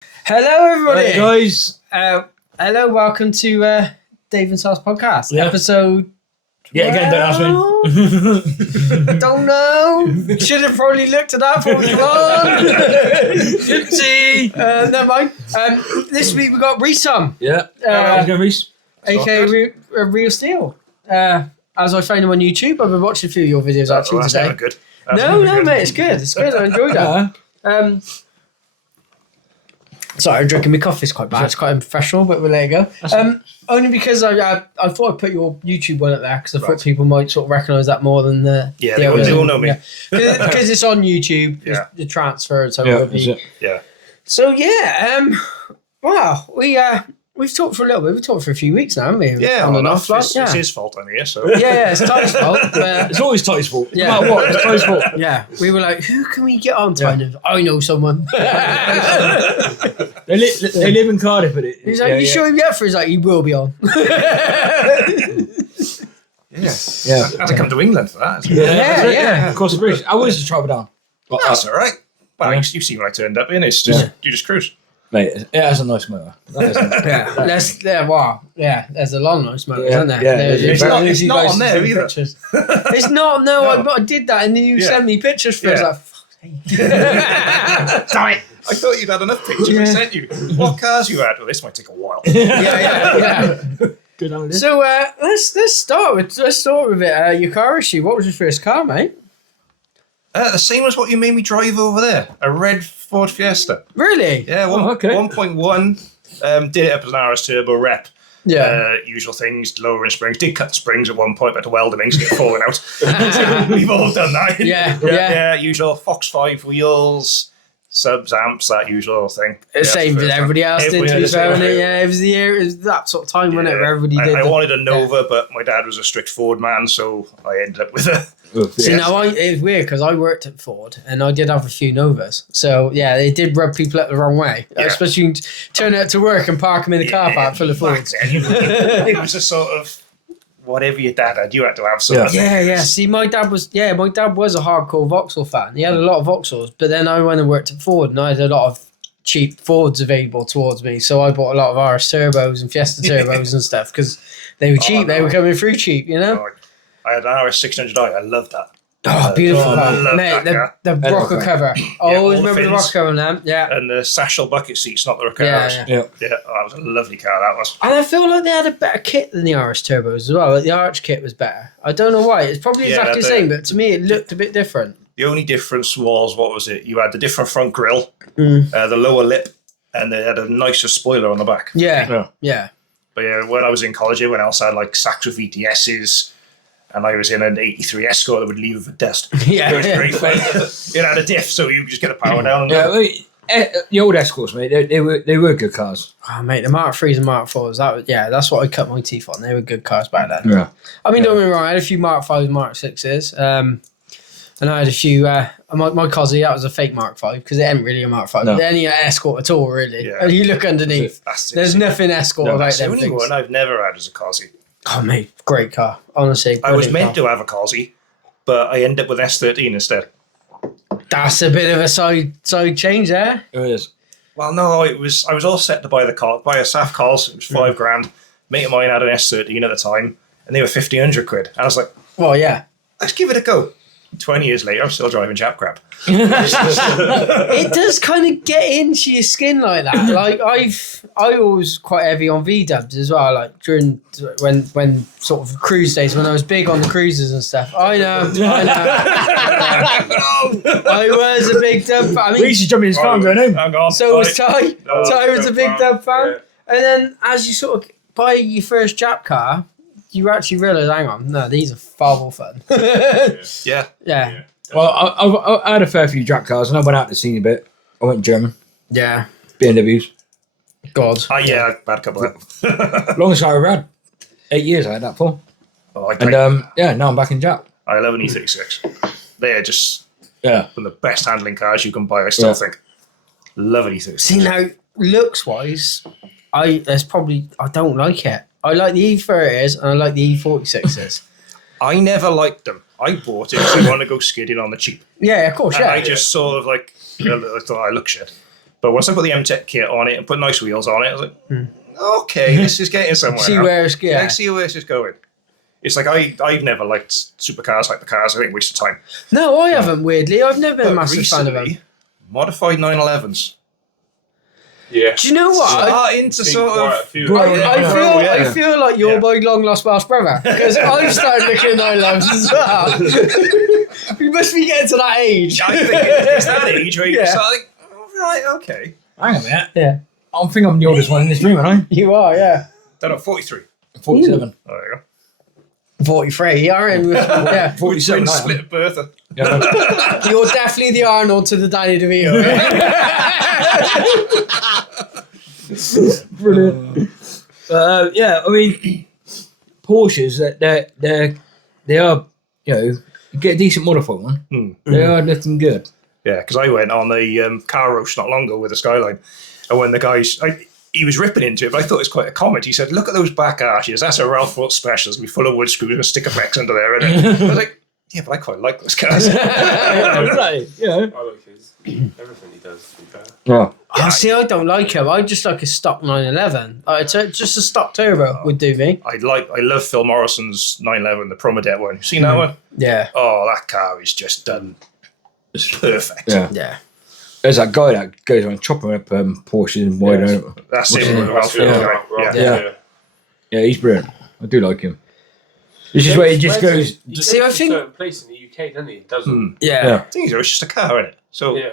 Hello, everybody. Hey, guys. Hello, welcome to Dave and Sal's podcast. Yeah. Episode. Yeah, again, don't ask me. Don't know. Should have probably looked at that before we come on. Oopsie. Never mind. This week we got Rhys on. Yeah. How's it going, Rhys? aka Real Steel. As I found him on YouTube, I've been watching a few of your videos actually that's today. never good. No, mate, it's good. It's good. I enjoyed that. Sorry, I'm drinking my coffee. It's quite bad. It's quite unprofessional, but we'll let it go. Only because I thought I'd put your YouTube one up there because I thought people might sort of recognise that more than the they will know me. Because it's on YouTube, Yeah. the transfer, so Yeah. So wow, we've talked for a little bit. We've talked for a few weeks now, haven't we? Yeah, on and well, off. it's his fault I'm here, so. Yeah, it's Ty's fault. But, It's always Ty's fault. Yeah. No matter what, it's Ty's fault. yeah, we were like, who can we get on? I know someone. They live in Cardiff, but He's like, you sure he'll be up for it? He's like, he will be on. Yeah. Yeah. Had to come to England for that. Yeah. Across the bridge. I always just travel down. But, That's all right. Well, Yeah. you see when I turned up in, it's just, you just cruise. mate, it has a nice motor. There's a long nice motor, Yeah, isn't there? yeah. There's It's you not guys on there see either. pictures. It's not, no, I did that and then you sent me pictures for it. I was like, fuck. Damn it. I thought you'd had enough pictures I sent you. What cars you had? Well, this might take a while. Yeah. Good on it. So let's start with it. Your car issue. What was your first car, mate? The same as what you made me drive over there. A red Ford Fiesta. Really? Yeah, okay. 1.1. Did it up as an RS Turbo rep. Yeah. Usual things, lowering springs. Did cut springs at one point, but to weld them in because they're falling out. We've all done that. Yeah. Usual Fox 5 wheels, subs, amps, that usual thing. Same as everybody else did, to be fair, wasn't it? Yeah, it was the year, it was that sort of time, wasn't it, where everybody did. I wanted a Nova, but my dad was a strict Ford man, so I ended up with a... See, now it was weird because I worked at Ford and I did have a few Novas. So, yeah, they did rub people up the wrong way. Yeah. Especially you can turn out to work and park them in the car park full of Fords. It was a sort of... Whatever your dad had, you had to have something. Yeah. See, my dad was a hardcore Vauxhall fan. He had a lot of Vauxhalls, but then I went and worked at Ford and I had a lot of cheap Fords available towards me. So I bought a lot of RS Turbos and Fiesta Turbos and stuff because they were cheap. They were coming through cheap, you know? I had an RS 600i. I loved that. Oh, beautiful I car. love Mate, that the car. rocker cover. I all always the remember the fins. rocker cover on them. Yeah. And the Satchel bucket seats, not the Recaros. Yeah. Yeah, that was a lovely car, that was. And I feel like they had a better kit than the RS Turbos as well. Like the Arch kit was better. I don't know why. It's probably exactly the same, but to me it looked a bit different. The only difference was, what was it? You had the different front grille, the lower lip, and they had a nicer spoiler on the back. Yeah. But yeah, when I was in college, everyone else had like Saxo VTSs, and I was in an 83 Escort that would leave with dust. Yeah. It was great fun. It had a diff, so you just get a power down. And The old Escorts, mate, they were good cars. Oh, mate, the Mark 3s and Mark 4s, that's what I cut my teeth on. They were good cars back then. Yeah. I mean, don't get me wrong, I had a few Mark 5s, Mark 6s, and I had a few, my Cosy, that was a fake Mark 5, because it ain't really a Mark 5. No. It ain't an Escort at all, really. Yeah. And you look underneath, there's nothing Escort about That's the them only things. one I've never had as a Cosy. Oh, mate, great car, honestly. I was brilliant meant car. to have a Cosy, but I ended up with S13 instead. That's a bit of a side change there. It is. Well, no, I was all set to buy a SAF Cos. It was $5,000. Mate of mine had an S13 at the time, and they were 1,500 quid. And I was like, Well, yeah. let's give it a go. 20 years later, I'm still driving japcar. It does kind of get into your skin like that. Like I always quite heavy on V-dubs as well. Like during when sort of cruise days when I was big on the cruises and stuff. I know. I was a big dub fan. I mean, Rhys is jumping his phone going home. Hang on. so was Ty. No, Ty was a big dub fan. Yeah. And then as you sort of buy your first japcar, you actually realise, hang on, no, these are far more fun. Yeah. Yeah. Well, I had a fair few Jack cars, and I went out to see a bit. I went German, Yeah. BMWs. God. Yeah, I've had a couple of them. Longest car I ever had. 8 years I had that for. Oh, And now I'm back in Jap. I love an E36. They're just Yeah. one of the best handling cars you can buy, I still think. Love an E36. See, now, looks-wise, I don't like it. I like the E30s and I like the E46s. I never liked them. I bought it because I want to go skidding on the cheap. Yeah, of course, And yeah. I just sort of like, I thought I look shit. But once I put the M-Tech kit on it and put nice wheels on it, I was like, okay, this is getting somewhere. See now. where it's Yeah, I see where this is going. It's like I've never liked supercars, hypercars. I think waste of time. No, I haven't. Weirdly, I've never been a But massive fan of them. recently, modified 911s. Yeah. Do you know what? Starting to Seen sort quite of. a few. I feel like you're my long lost Welsh brother because I've started looking at 911s as well. We must be getting to that age. I think it's that age where you Yeah. start like, oh, right, okay. Hang on a minute. Yeah, I think I'm the oldest one in this room, aren't you are. Yeah, Don't know, 43. I? 47. Oh, there you go. 43. You are in. Yeah, 47. Twin I am. split Bertha. Yeah. you're definitely the Arnold to the Danny DeVito. Brilliant. Yeah, I mean, Porsches, they are, you know, you get a decent modified one. They are looking good. Yeah, because I went on a car roast not long ago with a Skyline, and when the guys, he was ripping into it, but I thought it was quite a comment. He said, "Look at those back arches. That's a Ralph Walsh Special. It's gonna be full of wood screws and a stick of Rex under there." Isn't it? I was like, "Yeah, but I quite like those cars." Right, yeah. I like his everything he does. To be fair. Right. Oh, see, I don't like him. I just like a stock 911. Just a stock turbo would do me. I love Phil Morrison's 911, the Promodet one. Seen that one? Yeah, Oh, that car is just done perfect. Yeah. yeah. There's that guy that goes around chopping up Porsches and wide open. That's What's it. his with name? Ralph Phil, Yeah. right? Yeah. Yeah, he's brilliant. I do like him. This is where he just goes. He See, I goes to think- a certain place in the UK, doesn't he? Doesn't. Yeah. Yeah. The thing is, it's just a car, isn't it? So Yeah.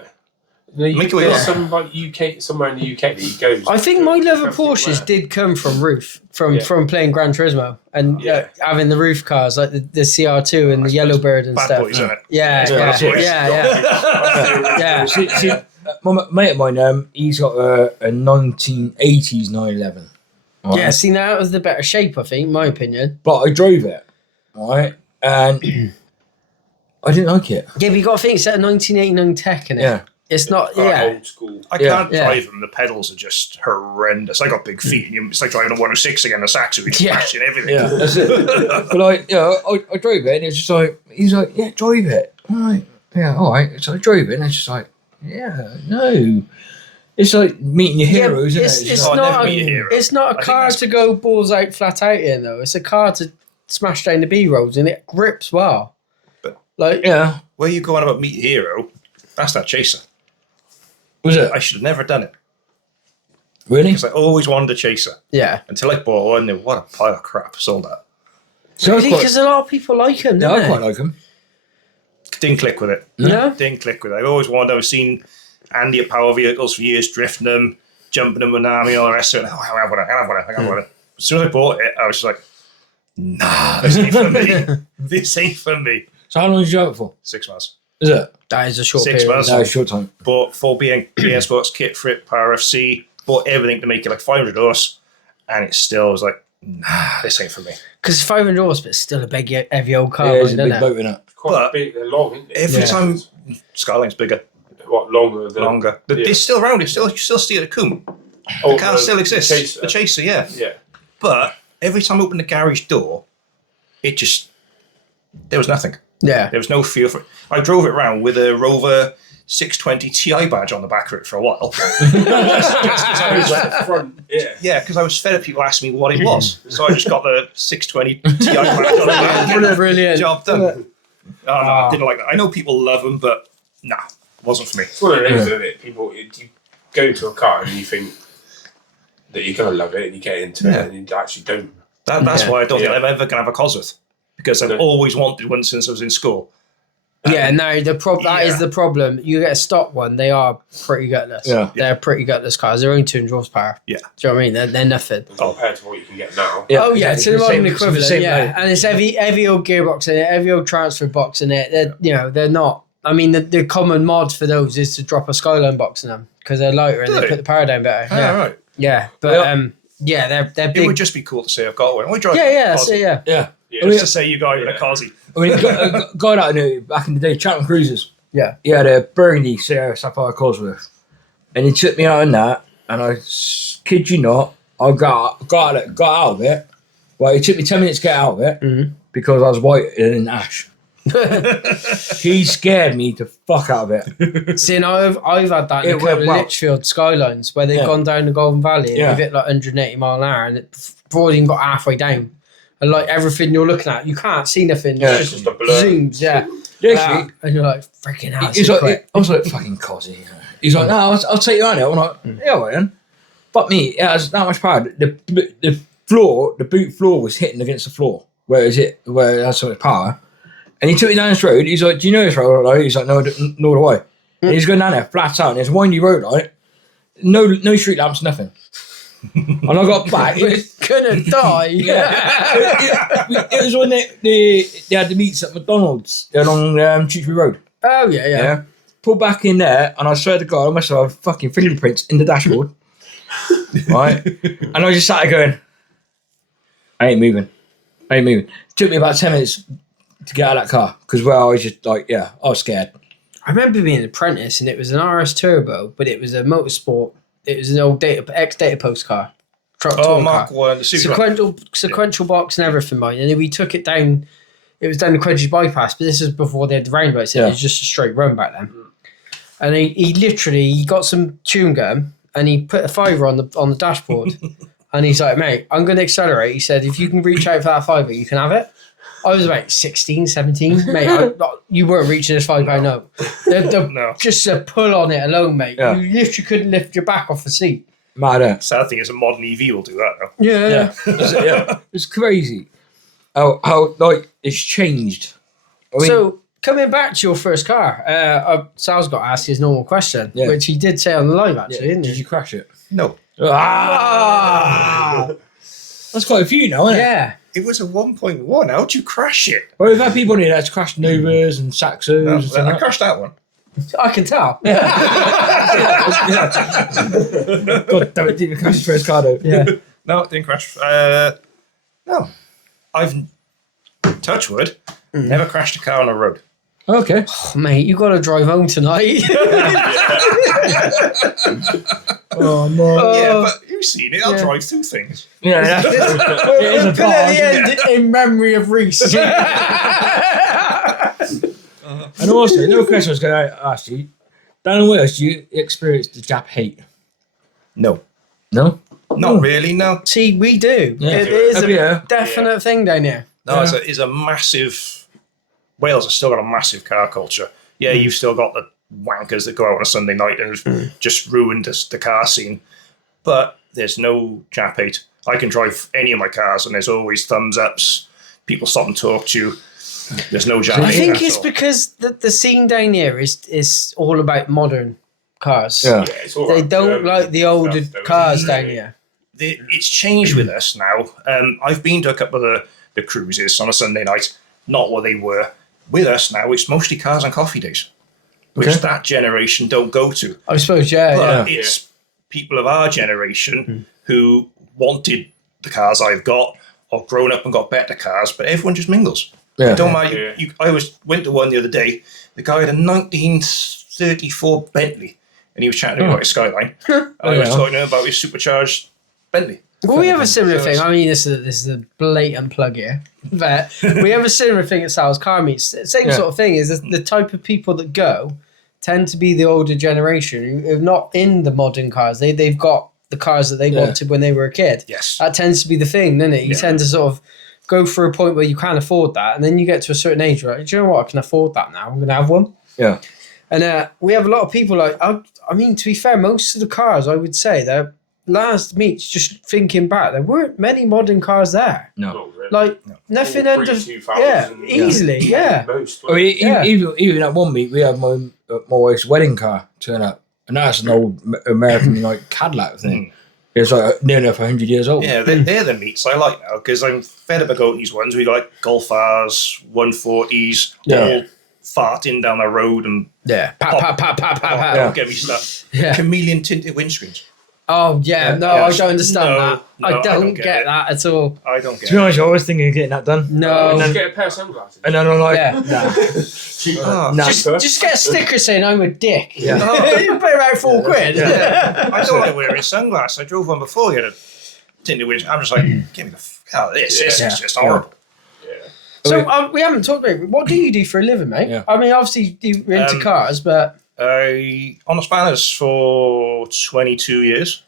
There's Make your way some like UK somewhere in the UK that he goes. I think to my love everything of Porsches where- did come from roof, from Yeah. playing Gran Turismo and Yeah. having the roof cars like the CR2 and the Yellowbird and bad stuff. boys, isn't it? Yeah, Yeah, yeah, that's it. yeah. Yeah. See, my mate of mine, he's got a 1980s 911. Right? Yeah, see, now it was the better shape, I think, my opinion. But I drove it, right? And I didn't like it. Yeah, but you got to think it's a 1989 tech in it. Yeah. It's not, Quite yeah. old school. I Yeah. can't Yeah. drive them. The pedals are just horrendous. I got big feet, and it's like driving a 106 again. The Saxo, it's Yeah. smashing everything. Yeah, that's it. But I drove it, and it's just like, he's like, yeah, drive it. I'm like, yeah, all right. So I drove it, and it's just like, yeah, no. It's like meeting your heroes, Yeah, isn't it? it's Oh, not never a, meet a hero. it's not I a think car that's- to go balls out, flat out in, though. It's a car to smash down the B roads, and it grips well. But- Like, Yeah. Where you go on about meet hero? That's that chaser. Was it? I should have never done it Really? because I always wanted a chaser yeah. until I bought one. And what a pile of crap! Sold that. So Really? Because a lot of people like him, yeah, don't I they? quite like him. Didn't click with it. Yeah? Didn't click with it. I always wanted. I've seen Andy at Power Vehicles for years, drifting them, jumping them with Nami and all the rest of it. Oh, I have one. As soon as I bought it, I was just like, nah, this ain't for me. This ain't for me. So how long did you have it for? 6 months. Is it? That is a short 6 period. months. No, short time. Bought full BN Sports kit for it, Power FC, bought everything to make it like 500 horse, and it still was like, nah, this ain't for me. Because it's 500 horse, but it's still a big, heavy old car, Yeah, it's a isn't big it? boat in it. Quite But big. They're long, isn't it? Every Yeah. time Skyline's bigger, What longer than longer. Yeah. They're still around. You still see it at Coombe. Oh, The car still exists. Chaser. The Chaser, yeah. Yeah. But every time I opened the garage door, there was nothing. Yeah. There was no feel for it. I drove it around with a Rover 620 Ti badge on the back of it for a while. just 'cause I was like, Front. Yeah. yeah, because I was fed up people asking me what it was. So I just got the 620 Ti badge on the back. Brilliant. Job done. Oh, no, I didn't like that. I know people love them, but nah, wasn't for me. It's one of those, isn't it? People, you go into a car and you think that you're going to love it and you get into Yeah. it and you actually don't. That's Yeah. why I don't think Yeah. I'm ever going to have a Cosworth. Because I've No. always wanted one since I was in school. Yeah, no, that is Yeah. the problem. You get a stock one, they are pretty gutless. Yeah. They're pretty gutless cars. They're only 200 horsepower. Yeah. Do you know what I mean? They're nothing. Compared to what you can get now. Yeah. Oh, yeah, it's the the modern same- it's the equivalent. same Yeah. load. And it's heavy old gearbox in it, heavy old transfer box in it. They're not. I mean, the common mod for those is to drop a Skyline box in them because they're lighter and Do they they? put the power down better. Ah, Yeah. right. Yeah. But, they're It big. would just be cool to say I've got one. We drive Yeah, that's Cosy. it, yeah. Yeah. Yeah. Just to say you got it in a Cosy. I mean, a guy that I knew back in the day, Chatham Cruisers. Yeah. He had a Burgundy Sierra Sapphire Cosworth. And he took me out in that, and I kid you not, I got out of it. Well, it took me 10 minutes to get out of it Mhm. because I was white and ash. He scared me the fuck out of it. See, and I've had that in It a couple went of well. Litchfield Skylines where they've Yeah. gone down the Golden Valley and Yeah. they've hit like 180 mile an hour and it before they even got halfway down. And like everything you're looking at, you can't see nothing. Yeah. It It's just just a blur. zooms, yeah. Literally, And you're like, freaking hell, he's it's like, I was like, fucking cozzy. He's like, no, I'll take you on it. I'm like, yeah, well then. Fuck me, it has that much power. The floor, the boot floor was hitting against the floor where it has so much power. And he took me down this road. He's like, do you know this road? Like, he's like, no, nor do I. And he's going down there, flat out, and it's a windy road, right? No street lamps, nothing. And I got back. We're gonna die. It was when they had the meets at McDonald's along Tewkesbury Road. Oh yeah, yeah. Yeah. Pulled back in there, and I swear to God, I must have fucking fingerprints in the dashboard. Right? And I just sat there going, I ain't moving. It took me about 10 minutes to get out of that car because I was just like, I was scared. I remember being an apprentice and it was an RS Turbo, but it was a motorsport. It was an old ex-data post car. Truck Oh, touring Mark car. 1, the Super. Sequential box and everything, mate. And we took it down. It was down the Quedge bypass, but this was before they had the roundabouts. It was just a straight run back then. And he literally got some chewing gum and he put a fiver on the dashboard. And he's like, mate, I'm going to accelerate. He said, if you can reach out for that fiver, you can have it. I was about 16, 17. Mate, you weren't reaching this £5 note. No. Just a pull on it alone, mate. Yeah. You literally couldn't lift your back off the seat. Mad. Sad thing is a modern EV will do that now. Yeah. It's crazy how like it's changed. I mean, So, coming back to your first car, Sal's got to ask his normal question, Yeah. which he did say on the live, actually, didn't did he? you crash it? No. Ah! That's quite a few now, isn't it? Yeah. It was a 1.1. How'd you crash it? Well, we've had people in here that's crashed Novas and Saxos. No, and stuff I like crashed that one. I can tell. that. God damn it, didn't crash his first car though. Yeah. No, it didn't crash. No. I've, touch wood, never crashed a car on a road. Okay. Oh, mate, you got to drive home tonight. Oh no. Yeah, but you've seen it. I'll Yeah. drive through things. Yeah, it is a Put at the car. end in memory of Rhys. And also, another question I was going to ask you. Dan and Wales, do you experience the Jap hate? No. No? Not really, no. See, we do. Yeah. It is Oh, a yeah. definite thing down here. No, it's a massive... Wales has still got a massive car culture. Yeah, you've still got the wankers that go out on a Sunday night and have just ruined the car scene. But there's no Jap hate. I can drive any of my cars and there's always thumbs ups. People stop and talk to you. There's no Jap I hate. think at it's all. because the scene down here is all about modern cars. Yeah. Yeah, it's all They right. don't like the older stuff, though, cars isn't it? down here. It's changed with us now. I've been to a couple of the cruises on a Sunday night, not what they were. With us now, it's mostly cars and coffee days, which Okay. that generation don't go to. I suppose, yeah. But it's people of our generation who wanted the cars I've got or grown up and got better cars, but everyone just mingles. Yeah. It don't matter. Yeah. I went to one the other day. The guy had a 1934 Bentley, and he was chatting to me about his Skyline. And I was Yeah. talking to him about his supercharged Bentley. Well, we have a similar So thing. it's- I mean, this is a blatant plug here, but we have a similar thing at Sal's Car Meets. Same Yeah. sort of thing is the type of people that go tend to be the older generation who are not in the modern cars. They've got the cars that they Yeah. wanted when they were a kid. Yes. That tends to be the thing, doesn't it? You Yeah. tend to sort of go for a point where you can't afford that, and then you get to a certain age, right? Do you know what? I can afford that now. I'm going to have one. Yeah. And we have a lot of people like, I mean, to be fair, most of the cars, I would say, they're last meets, just thinking back, there weren't many modern cars there. No. Not really. Like, nothing All under, pre-2000, yeah, easily, yeah. Most. I mean, Yeah. even at one meet, we had my wife's wedding car turn up, and that's an old American like Cadillac thing. It's like near enough 100 years old. Yeah, they're the meets I like now because I'm fed up of going to these ones. We like Golf R's, 140s, Yeah. all farting down the road and Yeah. Pat, pat, pat, pat, pat, pat. Yeah. get me stuff. Yeah. Chameleon tinted windscreens. Oh, yeah, no, Yeah. I don't understand No, that. no, I don't get get it. that at all. I don't get To be it. honest, I was thinking of getting that done. No. Just get a pair of sunglasses. And then I'm like, Yeah. nah. Oh, Nah. Just get a sticker saying I'm a dick. Yeah. You pay about £4. yeah. I don't like wearing sunglasses. I drove one before. You had a tinted windscreen. I'm just like, give me the f out of this. This Yeah. is just horrible. Yeah. So we haven't talked about it. What do you do for a living, mate? Yeah. I mean, obviously you're into cars, but On the spanners for 22 years.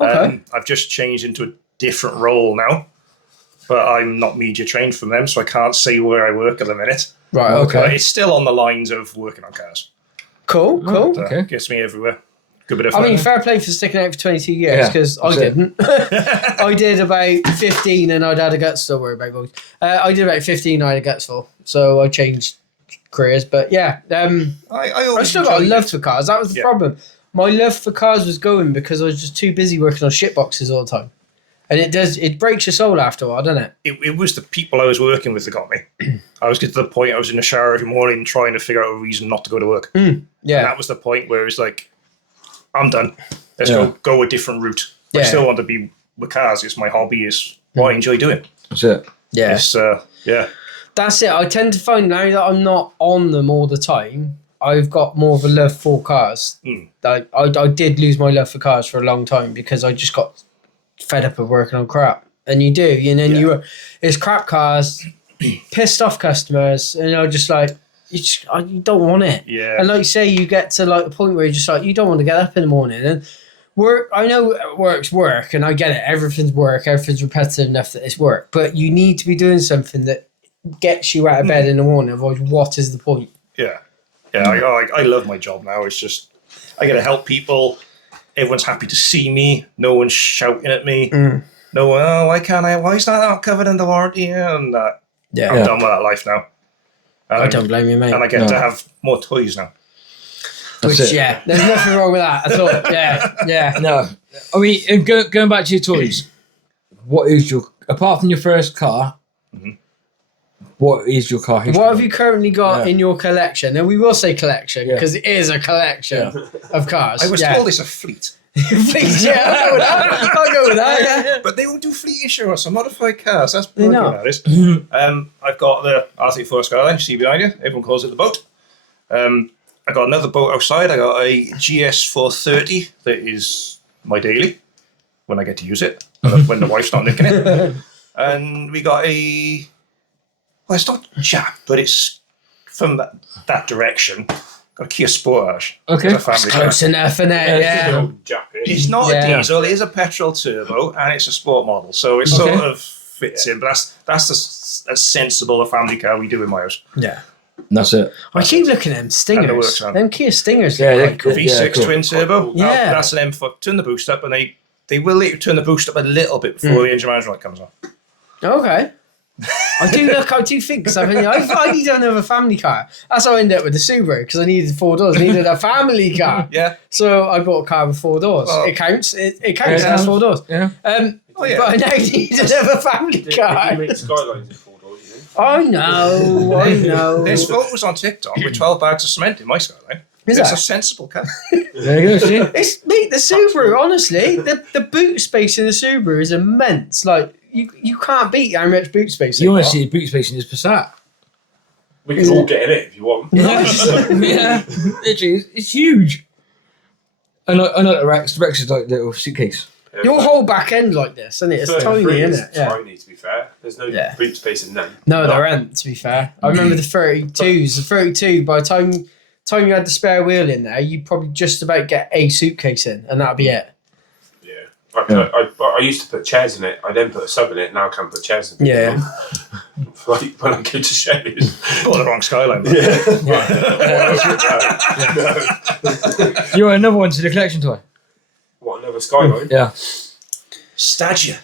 okay. I've just changed into a different role now, but I'm not media trained from them, so I can't say where I work at the minute. Right. But Okay. it's still on the lines of working on cars. Cool. Cool. So Okay. Gets me everywhere. Good bit of I fun. mean, fair play for sticking out for 22 years Yeah, because I that's it. didn't. I did about 15 and I'd had a guts. Don't worry about boys. I did about 15. I had a guts for, so I changed careers. But yeah, I I still got a love for cars. That was the Yeah. problem. My love for cars was going because I was just too busy working on shit boxes all the time, and it breaks your soul after a while, doesn't it? It was the people I was working with that got me. I was getting to the point I was in the shower every morning trying to figure out a reason not to go to work. And Yeah. that was the point where it's like, I'm done. Let's Yeah. go a different route. I Yeah. still want to be with cars. It's my hobby. It's what I enjoy doing. That's it. Yeah. It's, yeah. That's it. I tend to find now that I'm not on them all the time, I've got more of a love for cars. I did lose my love for cars for a long time because I just got fed up of working on crap. And you do, and then it's crap cars, pissed off customers, and you're just like, you don't want it. Yeah. And like you say, you get to like a point where you're just like, you don't want to get up in the morning. And work, I know work's work, and I get it. Everything's work, everything's repetitive enough that it's work. But you need to be doing something that gets you out of bed in the morning. Otherwise, what is the point? Yeah. Yeah, I love my job now. It's just, I get to help people. Everyone's happy to see me. No one's shouting at me. No one, why can't I? Why is that not covered in the warranty? And I'm done with that life now. I don't blame you, mate. And I get to have more toys now. Which, That's it. yeah, there's nothing wrong with that at all. Yeah. No. I mean, and going back to your toys, what is your, apart from your first car, what is your car history? What have you currently got Yeah. in your collection? And we will say collection because it is a collection of cars. I was told it's a fleet. Please, I'll go with that. I'll go with that. Yeah. But they won't do fleet insurance on modified cars. That's They broken, not. that is. I've got the R34 Skyline, you see behind you. Everyone calls it the boat. I got another boat outside. I got a GS430 that is my daily when I get to use it, when the wife's not nicking it. And we got a, well, it's not Jap, but it's from that direction. Got a Kia Sportage. Okay. It's a family car. Close enough, innit? Yeah. Old Japanese. It's not Yeah. a diesel, it is a petrol turbo, and it's a sport model. So it sort of fits in, but that's a sensible a family car we do in my house. Yeah. That's it. I keep looking at them And the Stingers. works around. Them Kia Stingers Yeah, look quite cool. V6 cool. twin turbo. Yeah. That's an M4. Turn the boost up, and they will let you turn the boost up a little bit before the engine management light comes on. Okay. I do think something. I need another family car. That's how I ended up with the Subaru because I needed 4 doors. I needed a family car. Yeah. So I bought a car with 4 doors. Oh. It counts. It counts. Yeah. That's 4 doors. Yeah. Oh, yeah. But I now need another family Did car. you make Skylines in 4 doors, you think? I know. There's photos on TikTok with 12 bags of cement in my Skyline. Is It's that? a sensible car. There you go, see? It's mate, the Subaru. Honestly, the boot space in the Subaru is immense. Like you can't beat how much boot space. You they've want to got. see the boot space in this Passat. We can all get in it if you want. Yeah. Literally, it's huge. I know the Rex is like a little suitcase. Your whole back end like this, isn't it? It's tiny, 33 isn't is it? Yeah. tiny, to be fair. There's no Yeah. boot space in them. No, there aren't. To be fair, I remember the 32s. The 32. By the time you had the spare wheel in there, you probably just about get a suitcase in, and that'd be it. Yeah. I used to put chairs in it. I then put a sub in it. Now I can't put chairs in it. Yeah. Like when I go to shows. Bought the wrong Skyline. You want another one to the collection toy? What, another Skyline? Yeah. Stagia.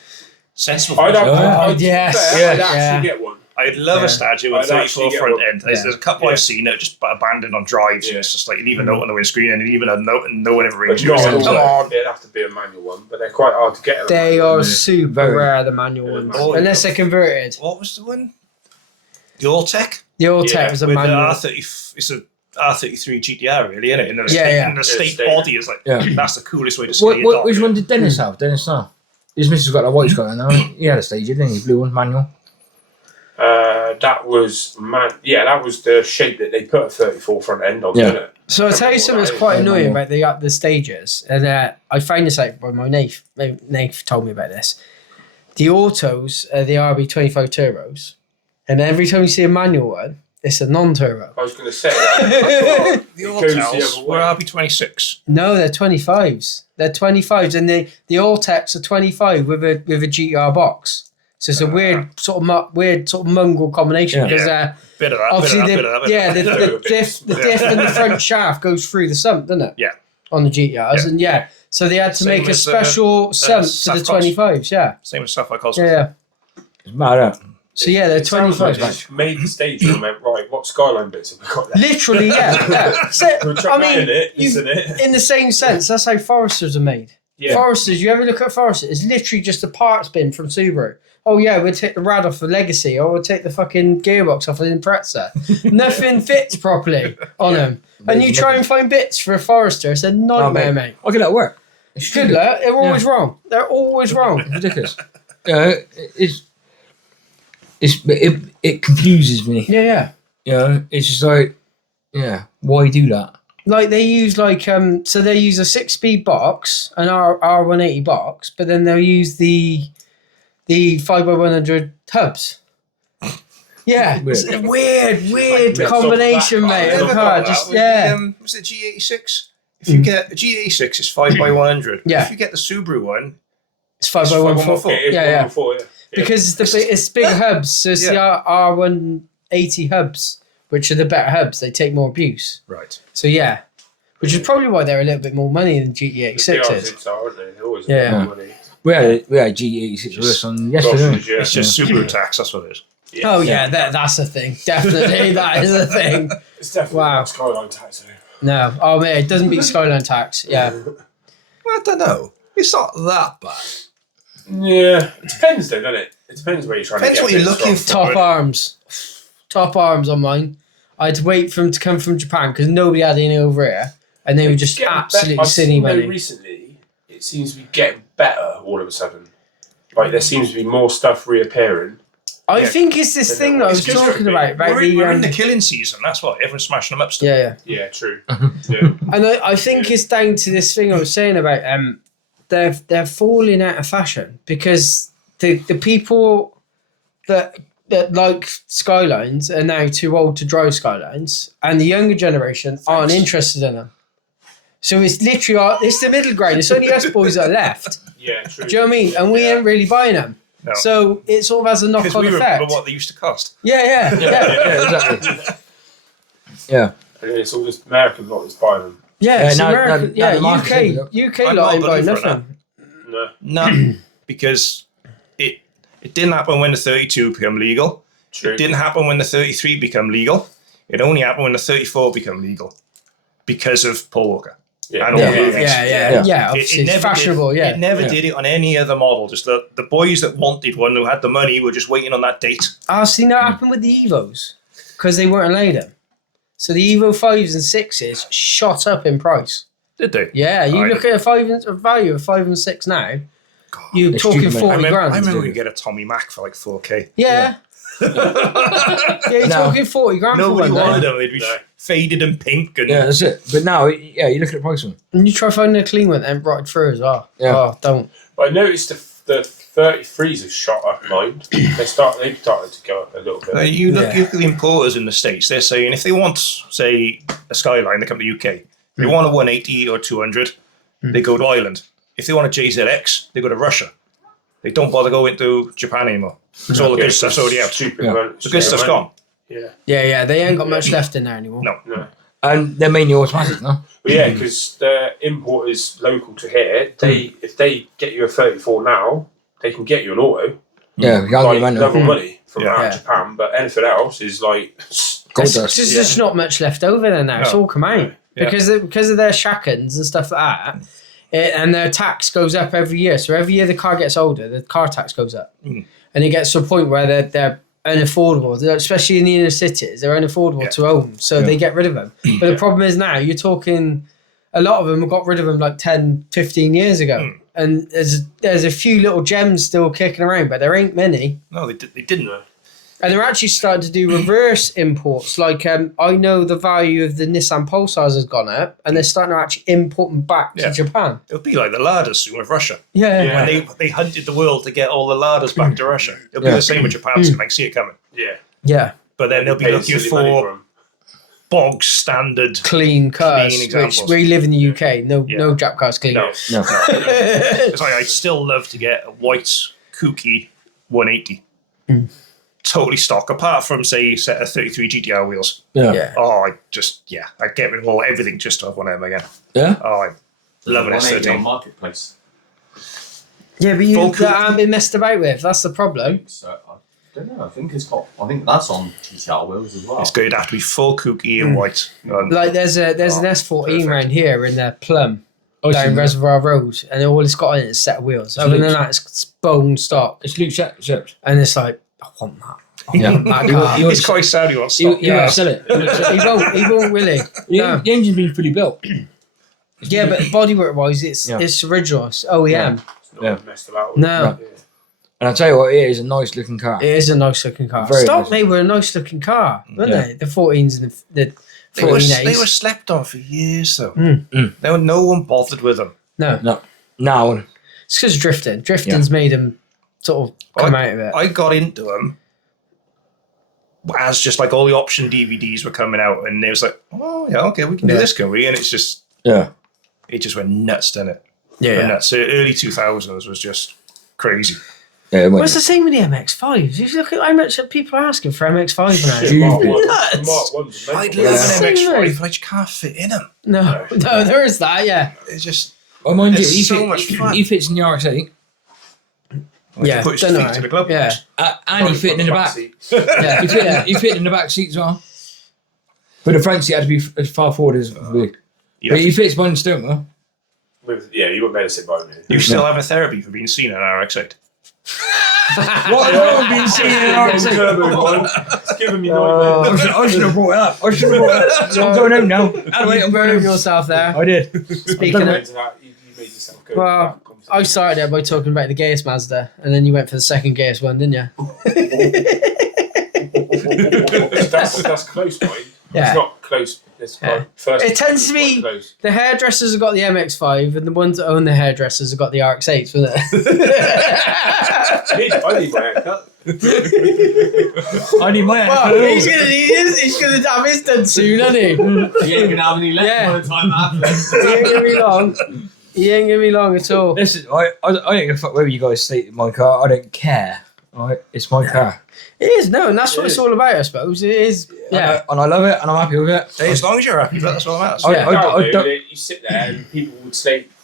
Sensible. I'd yes. I'd Yeah. actually get one. I'd love Yeah. a Stagia with I'd actually 34 get front one. end. There's a couple I've seen that are just abandoned on drives. And it's just like you leave a note on the windscreen and you leave a note and no one ever rings But you. not It's like, all come on. It'd have to be a manual one, but they're quite hard to get. They are super Very. rare, the manual ones, Oh, unless they're converted. What was the one? The Alltech? The old tech was a with manual. the R30, it's a R33 GTR, really, isn't it? In the Yeah, state, yeah. in the state State. body is like, Yeah. that's the coolest way to scale your dog. Which one did Dennis have? Dennis Starr. His missus got a white Skyline now. He had a stage, didn't he? Blue one, manual. That was that was the shape that they put a 34 front end on, didn't it? So I'll tell you something that's quite annoying about the stages, and I found this out by my Nath. Nath told me about this. The autos, the RB25 turbos, And every time you see a manual one, it's a non-turbo. I was going to say that. The It goes the Autos other were way. RB26. No, they're 25s. They're 25s, and the All-Techs are 25 with a GTR box. So it's a weird sort of mongrel combination Yeah. because Bit of that, obviously bit of that, bit of that. the diff in the front shaft goes through the sump, doesn't it? Yeah. On the GTRs, Yeah. and so they had to Same make a as, special sump to the Safcos. 25s. Yeah, Same as stuff like Cosworth. yeah. It's mad, isn't it? So yeah, they're It sounds like 25s. they just made the stage and went, right, what Skyline bits have we got there? Literally, yeah. So, We'll chuck I that mean, in it, isn't it? in the same sense, that's how Foresters are made. Yeah. Foresters, you ever look at Forester, it's literally just a parts bin from Subaru. Oh yeah, we'll take the rad off the Legacy, or we'll take the fucking gearbox off the Impreza. Nothing fits properly on them. And you try and find bits for a Forester, it's a nightmare, mate. I'll get that work. It's Good stupid. luck, they're always wrong. They're always wrong. It's ridiculous. It confuses me. Yeah. You know, it's just like, yeah, why do that? Like they use so they use a 6-speed box, an R180 box, but then they'll use the 5x100 hubs. Yeah, Weird. it's a weird Yeah. combination, mate. Never Of got car. that Just with yeah. the, was it G86? If you get a G86, it's 5x100. Yeah. If you get the Subaru one, It's 5x140. 5x140. It is Yeah. 114, yeah. Because it's big hubs, so it's the R180 hubs, which are the better hubs. They take more abuse. right. So yeah, which is probably why they're a little bit more money than GT86 The is. R6 are, aren't they? They're always Yeah. money. We had G86 with us on yesterday. Sausage, yeah. It's just Subaru tax, that's what it is. Yeah. Oh yeah, that's a thing. Definitely, that is a thing. It's definitely Wow. not Skyline tax. No, oh man, it doesn't beat Skyline tax. Yeah, Well, I don't know. It's not that bad. Yeah. It depends though, doesn't it? It depends where you're trying Depends to what get you're bits looking from. for. top arms on mine. I had to wait for them to come from Japan because nobody had any over here, and they were just Getting absolutely I've silly seen though money. recently, it seems to be getting better all of a sudden. Like there seems to be more stuff reappearing. I Yeah. think it's this thing that I was It's 'cause talking about We're in the the killing season, that's why. Everyone's smashing them up still. yeah. Yeah, true. Yeah. And I think it's down to this thing I was saying about they're falling out of fashion because the people that like Skylines are now too old to drive Skylines, and the younger generation aren't interested in them. So it's literally it's the middle ground. It's only us boys that are left. Yeah, true. Do you know what I mean? And we ain't really buying them. No. So it sort of has a Because knock-on we remember effect. what they used to cost. Yeah. Yeah, exactly. Yeah. And it's all just American lot that's buying them. Yeah, it's now- American. now the market's opened up. UK I'm lot not ain't buying believer in nothing. No. No, because it didn't happen when the 32 became legal. True. It didn't happen when the 33 became legal. It only happened when the 34 became legal because of Paul Walker. Yeah. And all Yeah, the others. yeah. Obviously, it's fashionable. It never Yeah. did it on any other model. Just the boys that wanted one, who had the money, were just waiting on that date. I've seen that happen with the Evos because they weren't allowed them. So the Evo 5s and 6s shot up in price. Did they? Yeah, you I look at a value of 5 and 6 now, God. you're It's talking stupid, mate. 40 grand. I remember we get a Tommy Mac for like 4K. Yeah. Yeah, you're No. talking 40 grand Nobody for one wanted now. them. They'd be No. faded and pink. And Yeah, that's it. But now, yeah, you look at the price of them. And you try finding a clean one and rotted through as well. Yeah. Oh, don't. But I noticed the 33s have shot up mine. They've started to go up a little bit. You look Yeah. at the importers in the States, they're saying if they want, say, a Skyline, they come to the UK. If they want a 180 or 200, they go to Ireland. If they want a JZX, they go to Russia. They don't bother going to Japan anymore. Because all the good stuff's already out. Stupid Yeah. amount- The good stuff's money. gone. Yeah. Yeah, they ain't got much left in there anymore. No. No. And they're mainly automatic, no? But yeah, because the importers local to here, if they get you a 34 now, they can get you an auto. Yeah, you can't Like get manual. level money from Yeah. out Yeah. of Japan, but anything else is like Gold There's dust. just there's not much left over there now. It's No. all come out. Yeah. Because of their shackens and stuff like that. And their tax goes up every year. So every year the car gets older, the car tax goes up. Mm. And it gets to a point where they're unaffordable, especially in the inner cities. They're unaffordable to own. So they get rid of them. But the problem is now you're talking, a lot of them got rid of them like 10, 15 years ago. And there's a few little gems still kicking around, but there ain't many. No, they didn't. And they're actually starting to do reverse imports. Like, I know the value of the Nissan Pulsars has gone up, and they're starting to actually import them back to Yeah. Japan. It'll be like the Ladas soon with Russia. Yeah. Yeah. When they hunted the world to get all the Ladas back to Russia. It'll be the same with Japan, so I can see it coming. yeah. Yeah. But then they'll be Paying looking silly money for 'em. bog standard. Clean cars, which examples. we live in the UK. No Jap cars clean. No. No. Because I'd still love to get a white kooky 180. Totally stock, apart from, say, a set of 33 GTR wheels. Yeah. Yeah. Oh, I'd get rid of everything just to have one of them again. Yeah. Oh, I'm loving There's a 180 on S13. Marketplace. Yeah, but you Full that haven't been messed about with. That's the problem. So I don't know. I think that's on GTR wheels as well. It's going to have to be full kooky and white. And Like there's an S14 perfect. round here in the Plum Oh, down it's, Reservoir Road, and all it's got in it is a set of wheels. Other than that, it's bone stock, it's Luke Shepard. and it's like I want that. I Yeah. want that car. it's quite sad he wants to You stop. won't sell it. He won't, will he? No. The engine's been fully built. Yeah, but bodywork wise, it's original. It's OEM. It's not Yeah. messed about. No. Yeah. And I tell you what, it is a nice looking car. It is a nice looking car. Very Stock nice. made were a nice looking car, weren't Yeah. they? The 14s and the They were 14As. slept on for years, though. Mm. No one bothered with them. No, Now, it's because drifting. Drifting's made them sort of come out of it. I got into them as just like all the option DVDs were coming out, and it was like, oh yeah, okay, we can do this, can we? And it's just, yeah. it just went nuts, didn't it? Yeah, Went yeah. nuts. So early 2000s was just crazy. Yeah, it Well, went. it's the same with the MX-5s. You look at how much people are asking for MX-5 now. Shit, Mark Stupid. 1. Nuts. Mark 1's mental. I'd Yeah. love an Same MX-5, way. but I just can't fit in them. No, there is that, yeah. It's just, Oh, mind you, It's he, so much fun. he fits in the RX-8, Yeah, put his don't know. feet to the glove Yeah, box. and he fitted in the back. yeah, He fitted, yeah. he fitted in the back seat as well. But the front seat had to be as far forward as we. Yeah. But he fits behind the steering wheel. Yeah, you wouldn't better sit by me. You still have a therapy for being seen in an RX-8. What is wrong with being seen in an RX-8? It's giving me I nightmares. should have brought it up. I should have brought it up. I'm going home now. Anyway, I'm You going burned home. yourself there. I did. Speaking of, You made yourself go. well, I started it by talking about the gayest Mazda, and then you went for the second gayest one, didn't you? that's close, mate. Yeah. It's not close. It's quite first. It tends to it's be- quite close. The hairdressers have got the MX-5, and the ones that own the hairdressers have got the RX-8s, wasn't it? I need my haircut. I need my Well, haircut. he's gonna have his done soon, isn't he? You ain't gonna have any left Yeah. by the time that happens. He ain't gonna be long. He ain't gonna be long at all. Listen, I don't give a fuck whether you guys state my car. I don't care. Right? It's my car. It is, no, and that's what it's all about, I suppose. It is, yeah. And I love it, and I'm happy with it. Hey, as long as you're happy, that's all that matters. I- Yeah. I don't- You sit there and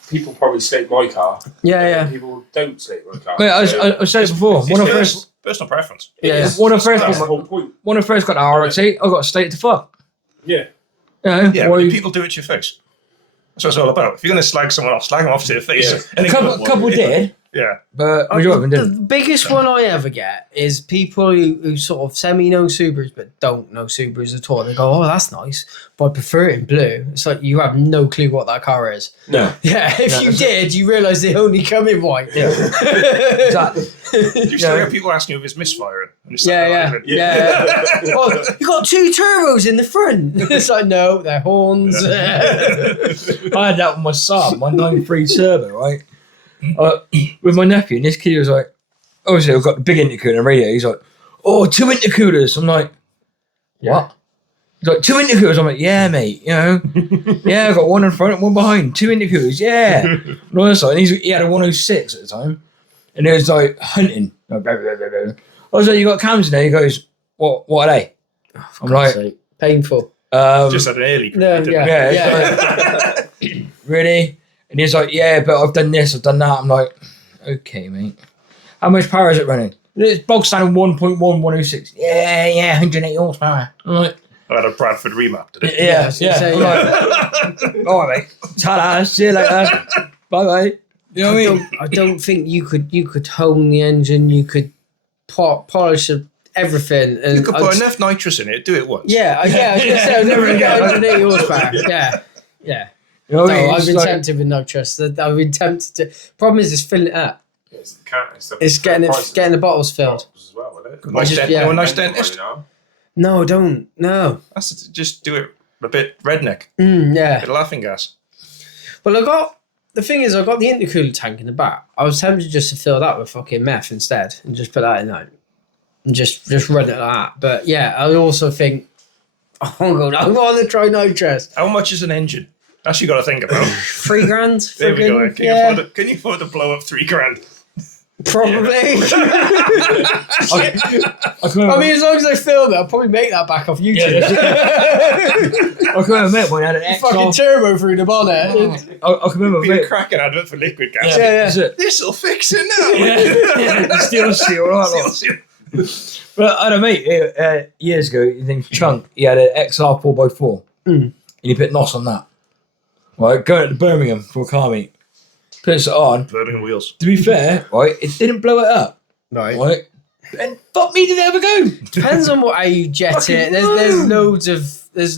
people probably slate my car. Yeah, and yeah. People don't slate my car. Mate, So I said it before. it's When I just- first, Personal preference. Yeah. when I first, That's the whole point. when I first got the RX-8, I got stated to fuck. Yeah. You know, Yeah, why- but people do it to your face. That's what it's all about. If you're going to slag someone off, slag them off to their face. Yeah. And then couple did, Yeah. but majority of them The didn't. biggest one I ever get is people who sort of semi-know Subarus but don't know Subarus at all. They go, oh, that's nice, but I prefer it in blue. It's like you have no clue what that car is. No, Yeah, if No, you that's did, you realise they only come in white. Yeah. exactly. Do you still Yeah. get people asking if it's misfiring? And it's Yeah, like, yeah. Oh, you got two turbos in the front. It's like, no, they're horns. I had that with my son, my 9.3 turbo, right? With my nephew, and this kid was like, obviously, I've got the big intercooler and radio. He's like, oh, 2 intercoolers. I'm like, what? He's like, 2 intercoolers. I'm like, yeah, mate, you know, yeah, I got one in front and one behind, 2 intercoolers, yeah. And all that side. And he had a 106 at the time, and it was like hunting. I was like, you got cams in there? He goes, what are they? I'm like, painful. just had an early. No, didn't yeah. it? yeah, it's like, really? And he's like, yeah, but I've done this, I've done that. I'm like, okay, mate. How much power is it running? It's bog standard 1.1, 106. Yeah, 180 horsepower. I'm like, I had a Bradford remap, did it? yeah. So, I'm like, all right, mate. Ta-da, see you later. Bye-bye. You know what I mean? I don't think you could hone the engine. You could polish everything. And You could put enough nitrous in it, do it once. Yeah, I was gonna say I've never get 180 horsepower. Yeah. You know what I No, mean? I've It's been like- tempted with nitrous. I've been tempted to. Problem is, filling it up. It's the cat. It's getting the bottles filled. as well, isn't it? Nice just- dent. yeah. You want a nice dentist? No, don't. No. That's just do it a bit redneck. Yeah. Bit of laughing gas. Well, I got the intercooler tank in the back. I was tempted just to fill that with fucking meth instead and just put that in there. and just run it like that. But yeah, I also think, oh god, I want to try nitrous. How much is an engine? That's you got to think about. $3,000. There we go. Yeah, Can you afford to blow up $3,000? probably. I can remember, I mean, as long as I film it, I'll probably make that back off YouTube. I can remember mate, when I had an Fucking XR. turbo through the bonnet. I can remember Be a mate, cracking advert for liquid gas. Yeah. that's it. This'll fix it now. Yeah, steel seal, right? Seal, seal. But I had a mate years ago, his name's Chunk. He had an XR 4x4. And he put NOS on that. Right, going to Birmingham for a car meet. Puts it on. Burning wheels. To be fair, right, it didn't blow it up. Right? And fuck me, did it ever go? Depends on how you jet it. There's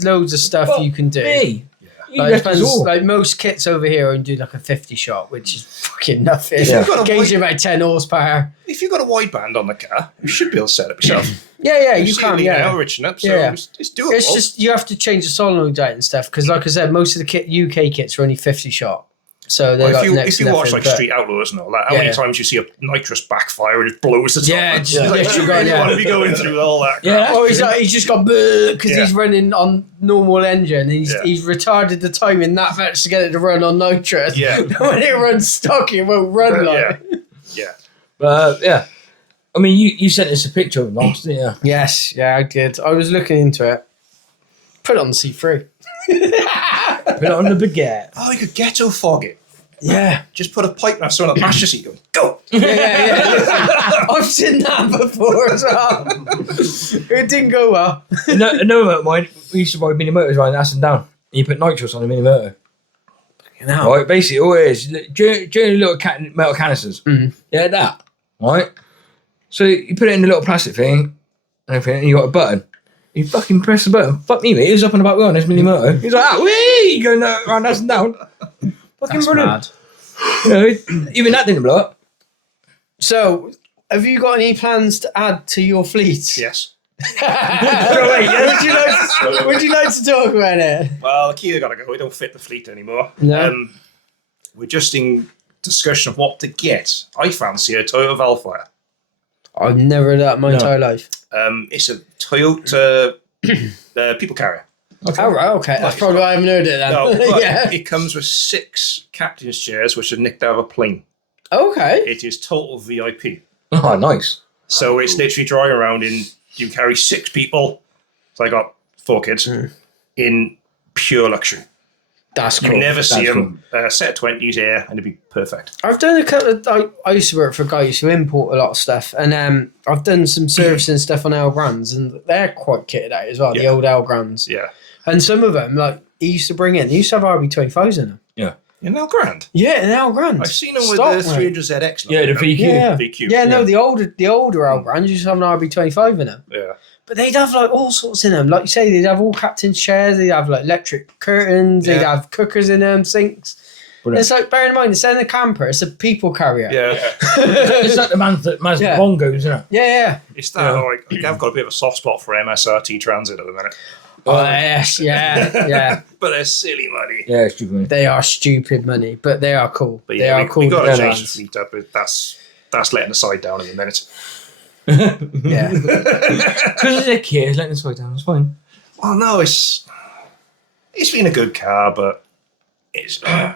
loads of stuff Fuck you can do. Me. You Like, left us depends, all. like most kits over here only do like a 50 shot, which is fucking nothing. Yeah. You've got a Gauge wide- about 10 horsepower. If you've got a wideband on the car, you should be able to set it yourself. Yeah, you see can. it Yeah, now, Richard up, so Yeah. it's doable. it's just you have to change the solenoid out and stuff because, like I said, most of the UK kits are only 50 shot. So they're Well, like if you next to watch nothing, like but- Street Outlaws and all that, how Yeah. many times you see a nitrous backfire and it blows the top? Yeah, It's just- like, yeah, you you got- really yeah. want to be going through all that. Yeah. crap. Oh, he's just got because Yeah. he's running on normal engine. He's Yeah. he's retarded the timing that much to get it to run on nitrous. Yeah. When it runs stock, it won't run like. Yeah. But yeah. I mean, you sent us a picture of NOS, didn't you? Yes, yeah, I did. I was looking into it. Put it on the C3. Put it on the baguette. Oh, you could ghetto fog it. Yeah. Just put a pipe knife on the passenger seat. Go. Yeah. I've seen that before as well. It didn't go well. Another mate of mine, we used to ride mini motors around Aston Down. And you put nitrous on the mini motor. Now. Right, basically, all it is, during the little metal canisters, yeah, that, right? So you put it in the little plastic thing, and everything, and you got a button. You fucking press the button. Fuck me, mate. He was up on the back wheel on this mini motor. He's like, ah, wee! Going around Aston Down. Fucking That's brilliant. mad. You know, even that didn't blow up. So, have you got any plans to add to your fleet? Yes. Would you like to talk about it? Well, the Kia got to go. We don't fit the fleet anymore. No. We're just in discussion of what to get. I fancy a Toyota Valfire. I've never heard that in my entire life. It's a Toyota people carrier. Oh, right, okay. That's probably why I haven't heard it then. No, but Yeah. it comes with 6 captain's chairs, which are nicked out of a plane. Okay. It is total VIP. Oh, nice. So it's literally driving around in, you carry 6 people. So I got 4 kids in pure luxury. That's You cool. never see That's them. Set 20s here and it'd be perfect. I've done a couple of, I used to work for guys who import a lot of stuff, and I've done some servicing stuff on L Grands, and they're quite kitted out as well, the Yeah. old L Grands. Yeah. And some of them, like, he used to bring in, he used to have RB25s in them. In El Grand. Yeah, an L Grand. I've seen them with Stock, the mate. 300ZX. Yeah, the VQ. Yeah. VQ. Yeah, no, the older L Grands used to have an RB25 in them. Yeah. But they'd have like all sorts in them. Like you say, they'd have all captain's chairs, they'd have like electric curtains, they'd Yeah. have cookers in them, sinks. Brilliant. It's like, bear in mind, instead of a camper, it's a people carrier. Yeah. It's like the Mazda Yeah. bongos, isn't it? Yeah. It's that, like, I've got a bit of a soft spot for MSRT Transit at the minute. Oh, yes, yeah. But they're silly money. Yeah, it's stupid. They are stupid money, but they are cool. But they yeah, are we cool. got to They're change the nice. fleet up. That's letting the side down in a minute. Yeah. Because they're kids, letting us slow down, it's fine. Well, no, it's been a good car, but it's I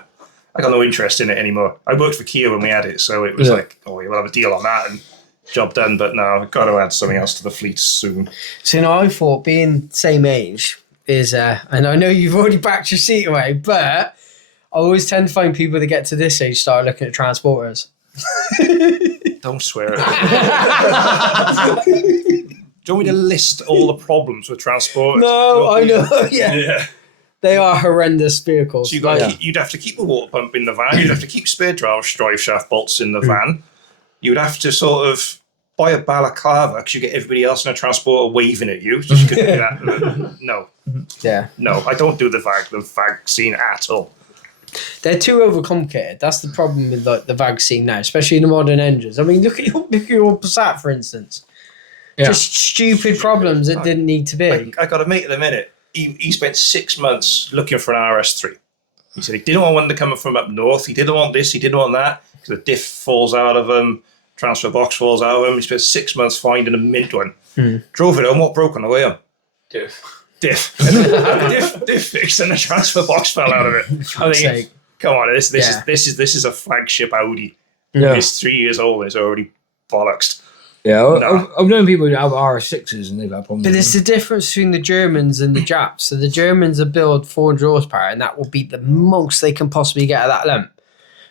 got no interest in it anymore. I worked for Kia when we had it, so it was Yeah. like, oh, we'll have a deal on that and job done. But no, I've got to add something else to the fleet soon. So, I thought being same age is, and I know you've already backed your seat away, but I always tend to find people that get to this age start looking at transporters. Don't swear at me. Do you want me to list all the problems with transport? No, I know. Yeah. Yeah. They are horrendous vehicles. So Like, you'd have to keep a water pump in the van. You'd have to keep spare drive shaft bolts in the van. You'd have to sort of buy a balaclava because you get everybody else in a transporter waving at you. So you couldn't do that. No, yeah. I don't do the VAG scene at all. They're too overcomplicated. That's the problem with like the VAG scene now, especially in the modern engines. I mean, look at your Passat, for instance. Yeah. Just stupid problems that didn't need to be. I got a mate at the minute. He spent 6 months looking for an RS3. He said he didn't want one to come from up north. He didn't want this. He didn't want that because the diff falls out of them. transfer box falls out of him. He spent 6 months finding a mint one. Drove it home, what broke on the way home? Diff. Diff fixed and the transfer box fell out of it. I think, come on, this is a flagship Audi. Yeah. It's 3 years old. It's already bollocks. Yeah, No. I've known people who have RS6s and they've had problems. But it's the difference between the Germans and the Japs. So the Germans will build 400 horsepower, and that will be the most they can possibly get at that length.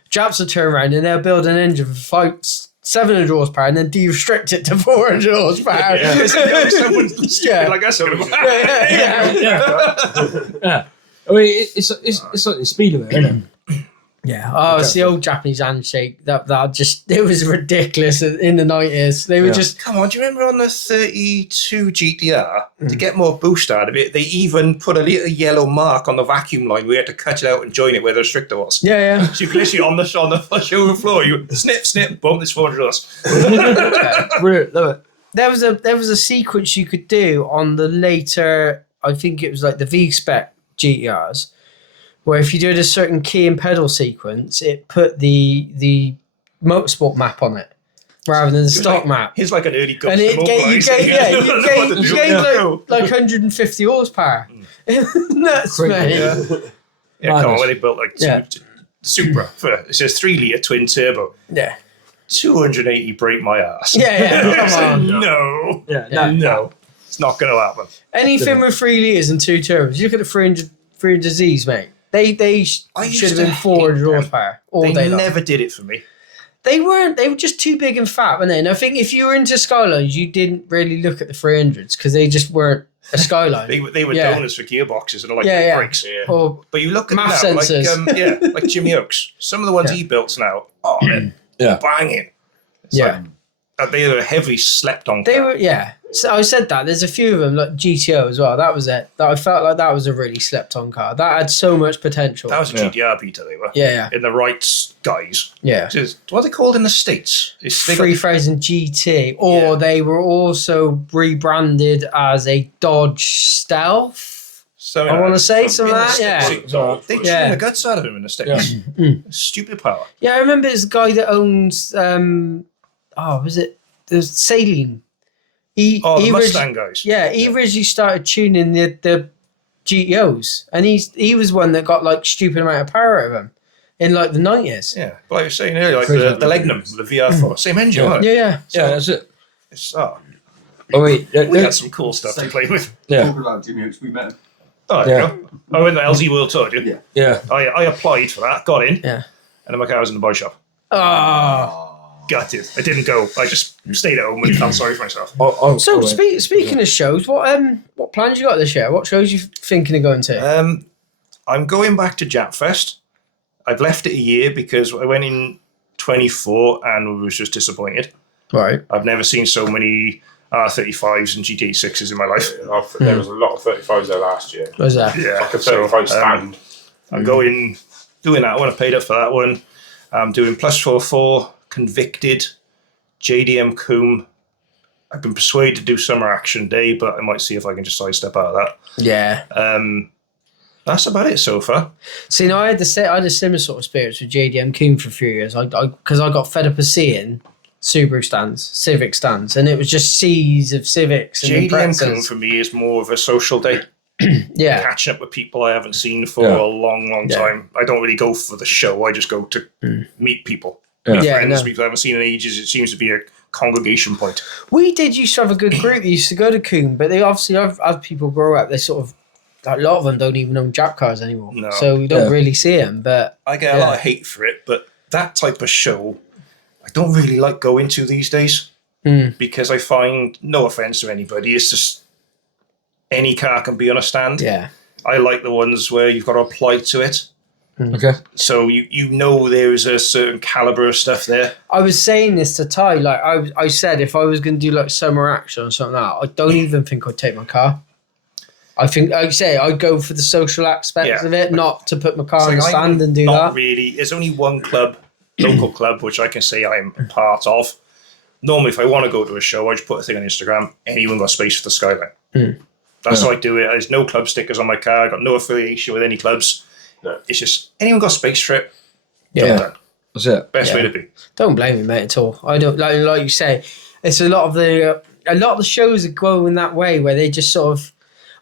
Japs will turn around and they'll build an engine for 700 horsepower and then de-restrict it to 400 horsepower. Someone's Yeah. like us. Yeah. I mean, it's like the speed of it, isn't it? Yeah. Oh, it's the old Japanese handshake. That it was ridiculous in the 90s. They were just... Come on, do you remember on the 32 GTR, to get more boost out of it, they even put a little yellow mark on the vacuum line. We had to cut it out and join it where the restrictor was. Yeah. So you could literally on the showroom floor, you snip, boom, this 400 horse. Brilliant, love it. There was a sequence you could do on the later, I think it was like the V-Spec GTRs, where if you did a certain key and pedal sequence, it put the motorsport map on it rather than the stock map. Here's like an early And you gained like 150 horsepower. Nuts, Crazy. mate. Yeah, come on, when they built like Yeah. Supra, it says 3 litre twin turbo, Yeah. 280 break my ass. Yeah, come on. No. Yeah, No. It's not going to happen. Anything with 3 litres and 2 turbos, you look at the 300Zs, mate. They should have been 400 horsepower all They day long. never did it for me. They were just too big and fat, weren't they? And I think if you were into Skylines, you didn't really look at the 300s because they just weren't a Skyline. They were Yeah. donors for gearboxes and like Yeah. brakes. Yeah. Or But you look at Math them now, sensors. like Jimmy Oaks. Some of the ones Yeah. he built now, Yeah. banging. It's yeah. they were heavily slept on. They car. were, yeah. So I said that. There's a few of them, like GTO as well. That was it. That I felt like that was a really slept on car. That had so much potential. That was a GTR beater. They were. Yeah. In the right guys. Yeah. What are they called in the States? They got- 3000 GT, or Yeah. they were also rebranded as a Dodge Stealth. something I like want to say in some of the that. States. Yeah. They trim Yeah. the guts out of him in the States. Stupid power. Yeah, I remember this guy that owns. Was it the Saline? The he Mustang guys. Yeah, he originally started tuning the GTOs, and he was one that got like stupid amount of power out of him in like the 90s. Yeah, but like I was saying earlier, like Crazy. the Legnum, the VR4, same engine, wasn't it? Yeah. Yeah, that's it. It's, Oh, wait. we had some cool stuff to play with. Yeah. Talking about Jimmy Oaks, we met him. Oh, there you go. I went to LZ World Tour, did you? Yeah. Yeah. I applied for that, got in, Yeah. and then my car was in the body shop. Oh. Gutted. I didn't go. I just stayed at home and felt sorry for myself. So speaking of shows, what plans you got this year? What shows you thinking of going to? I'm going back to Japfest. I've left it a year because I went in 24 and was just disappointed. Right. I've never seen so many R35s and GT6s in my life. There was a lot of 35s there last year. Where's that? Yeah, Like a 35 stand. I'm going, doing that one. I paid up for that one. I'm doing plus 44, Convicted, JDM Coombe. I've been persuaded to do Summer Action Day, but I might see if I can just sidestep out of that. Yeah. That's about it so far. See, no, I had a similar sort of experience with JDM Coombe for a few years. Because I got fed up of seeing Subaru stands, Civic stands, and it was just seas of Civics and JDM Imprezas. Coombe for me is more of a social day. Yeah. Catching up with people I haven't seen for a long Yeah. time. I don't really go for the show. I just go to meet people. Yeah. Meet Yeah, friends, no. people I haven't seen in ages. It seems to be a congregation point. We did used to have a good group that used to go to Coombe, but they obviously, as people grow up, they sort of, a lot of them don't even own Jap cars anymore. No. So we don't really see them, but I get a lot of hate for it, but that type of show, I don't really like going to these days because I find, no offense to anybody, it's just any car can be on a stand. yeah. I like the ones where you've got to apply to it. Okay. So you know there is a certain caliber of stuff there. I was saying this to Ty, like I said, if I was going to do like Summer Action or something like that, I don't even think I'd take my car. I think, like you say, I'd go for the social aspects of it, not to put my car on the stand and do not that. really. There's only one club, local club, which I can say I'm a part of. Normally, if I want to go to a show, I just put a thing on Instagram. Anyone got space for the Skyline? That's how I do it. There's no club stickers on my car. I got no affiliation with any clubs. No. It's just anyone got space for it. Yeah. Done. That's it. Best way Yeah. to be. Don't blame me, mate, at all. I don't like you say. It's a lot of the shows are going that way where they just sort of.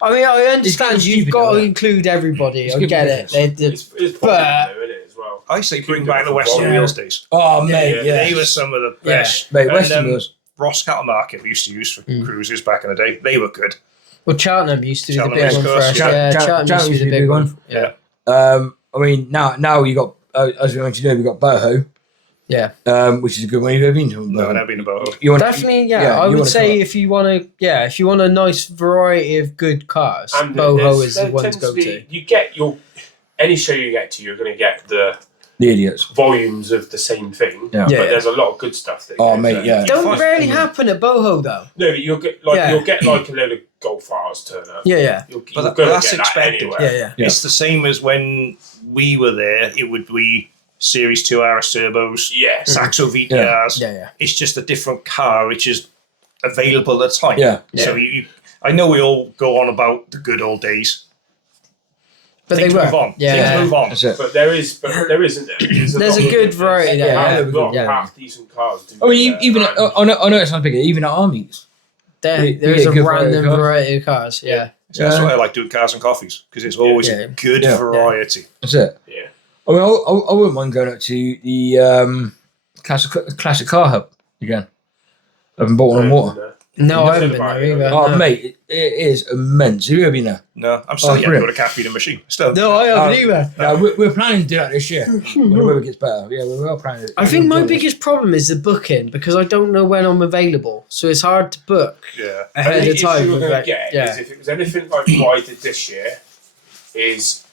I mean, I understand getting you've stupid got though, to isn't it? include everybody. It's I getting get it. ridiculous. It's But popular, isn't it, as well? I say bring back the Western Yeah. Wheels days. Oh, mate, yeah. They were some of the Yeah. best. Mate, And, Western Wheels. Ross Cattle Market we used to use for cruises back in the day. They were good. well, Cheltenham used to be the Cheltenham big one Race for us. Course, Yeah, Cheltenham Cheltenham used to be the big one. Yeah. I mean, now you got, as we mentioned, we got Boho, Yeah. which is a good one. You've ever been to? No, I've never been about. You want, Definitely, yeah. yeah, I you would wanna say come if you want a nice variety of good cars, And Boho is the there one to tends go be- to. You get any show you get to, you're going to get the the idiots. volumes of the same thing. Yeah. But Yeah. there's a lot of good stuff that Oh, goes mate, there. yeah. Don't Fine. rarely happen at Boho though. No, but you'll get Yeah. you'll get like a load of golf cars turn up. Yeah. You're But gonna that's get that expected. anywhere. Yeah. Yeah. It's the same as when we were there. It would be Series 2 RS turbos, Yes. Saxo VTRs. Yeah. It's just a different car, which is available at the time. Yeah. So I know we all go on about the good old days. But Things they were. move on. Yeah. Things move on. That's it. But there isn't there? There's a good variety there. Yeah. A lot Yeah. of half decent cars. I mean, even I know it sounds bigger. Even at armies, There's a good random variety of cars. variety of cars. Yeah. So that's why I like doing cars and coffees, because it's always Yeah. a good Yeah. variety. that's it. Yeah. I mean, I wouldn't mind going up to the classic car hub again. I haven't bought one on water. No, I You've haven't said been about there it, either. Oh, no. mate, it is immense. Have you ever been there? No, I'm still Oh, yet to go brilliant. to caffeine and machine. Still. No, I haven't Oh, either. No, we're planning to do that this year when the weather gets better. Yeah, we're all planning. I think my biggest problem is the booking because I don't know when I'm available, so it's hard to book Yeah. ahead The of time. issue you're going to Like, get yeah. is if it was anything like what I did this year, is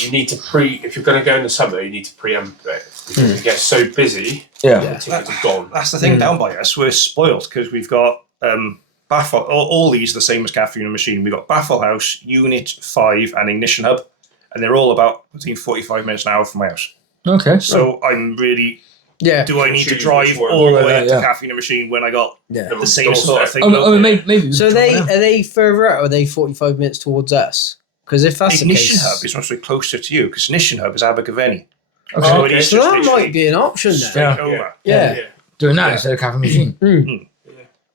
you need to if you're going to go in the summer, you need to preempt it because it gets so busy. Yeah. Yeah. Tickets are gone. That's the thing down by us. We're spoiled because we've got Baffle. All these are the same as caffeine and machine. We've got Baffle House, Unit 5, and Ignition Hub, and they're all about between 45 minutes an hour from my house. Okay. So I'm really. Yeah. Do I need to Choose drive which one. all the way up Yeah. to caffeine and machine when I got Yeah. the same sort of thing? I local? mean, maybe. So are they further out or are they 45 minutes towards us? Because if that's Ignition the case. Hub is mostly closer to you because Ignition Hub is Abergavenny. Okay. So it Okay. is So just that literally might be an option then. straight Yeah. over. Yeah. doing that instead of caffeine machine.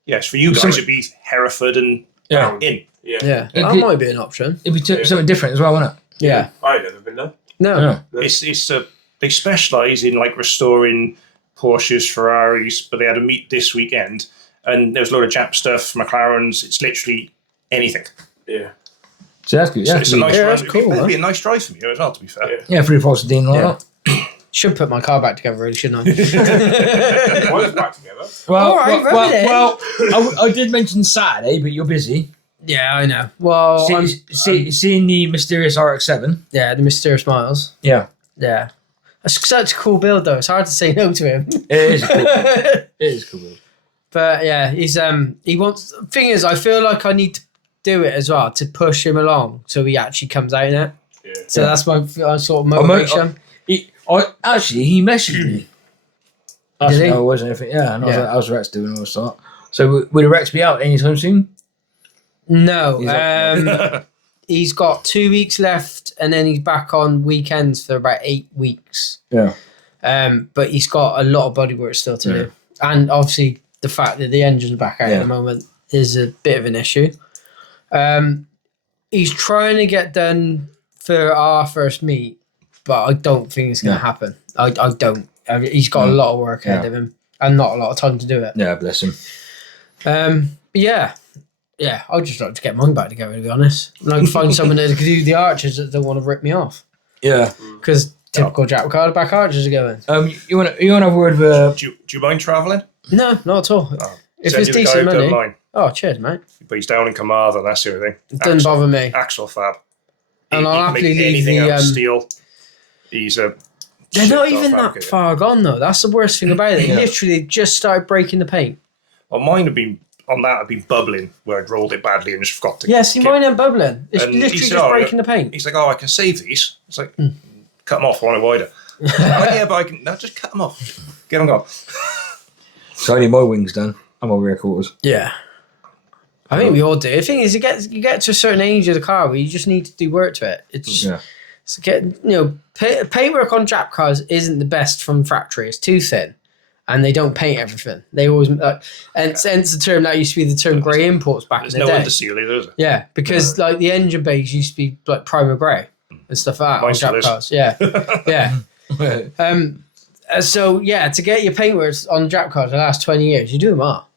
Yes, for you guys it'd be Hereford and Yeah. in. Yeah. Yeah. It That could- might be an option. It'd be something different as well, wouldn't it? Yeah. I've never been there. No. Yeah. It's they specialise in like restoring Porsches, Ferraris, but they had a meet this weekend and there was a load of Jap stuff, McLarens. It's literally anything. Yeah. So that's good. So Yeah, it's a nice Yeah, drive. that's cool, It'd be man. a nice drive for you as well, to be fair. Yeah. yeah, 3 Pulse Dean and all Yeah. that. Should put my car back together, really, shouldn't I? Why is back together? Well, All right, well, rub it in. I did mention Saturday, but you're busy. Yeah, I know. Well, Seeing the mysterious RX-7. yeah, the Mysterious Miles. Yeah, Yeah. That's such a cool build, though. It's hard to say no to him. it is cool. It is cool. But yeah, he wants. Thing is, I feel like I need to do it as well to push him along so he actually comes out in it. Yeah. So Yeah. that's my sort of motivation. He messaged me. Did he? I wasn't anything. Yeah, and I was Yeah. like, how's Rex doing? And all that. So will the Rex be out anytime soon? No, He's he's got 2 weeks left, and then he's back on weekends for about 8 weeks. Yeah. But he's got a lot of bodywork still to do, and obviously the fact that the engine's back out at the moment is a bit of an issue. He's trying to get done for our first meet, but I don't think it's going to happen. I don't. I mean, he's got a lot of work ahead of him and not a lot of time to do it. Yeah, bless him. But yeah, I'd just like to get mine back together, to be honest. I'd like to find someone that can do the arches that don't want to rip me off. Yeah. Because typical japcar, the back arches are going. You want to have a word with? Do you mind travelling? No, not at all. Oh. If Send it's you the guy decent who done money. mine. Oh, cheers, mate. But he's down in Carmarthen, that's the other thing. It doesn't bother me. Axel Fab. And I'll He can happily make leave anything the, out of steel. He's a. They're not shit-hot even that fabricator. far gone, though. That's the worst thing about it. He literally just started breaking the paint. Well, mine had been on that. Had been bubbling where I'd rolled it badly and just forgot to. Yeah, see, keep- mine ain't bubbling. It's And he literally said, just "Oh, breaking the paint. He's like, oh, I can save these. It's like, cut them off, I want it wider. Oh, yeah, but I can. No, just cut them off. Get them gone. So I need my wings done and my rear quarters. Yeah. I think we all do. The thing is, you get to a certain age of the car where you just need to do work to it. It's So paintwork on japcars isn't the best from factory. It's too thin, and they don't paint everything. They always and hence the term that used to be the term grey imports back There's in the no day. underseal either, is it? Yeah, because like the engine bays used to be like primer grey and stuff like that Mine on still is. japcars. Yeah, yeah. So yeah, to get your paintworks on japcars the last 20 years, you do them all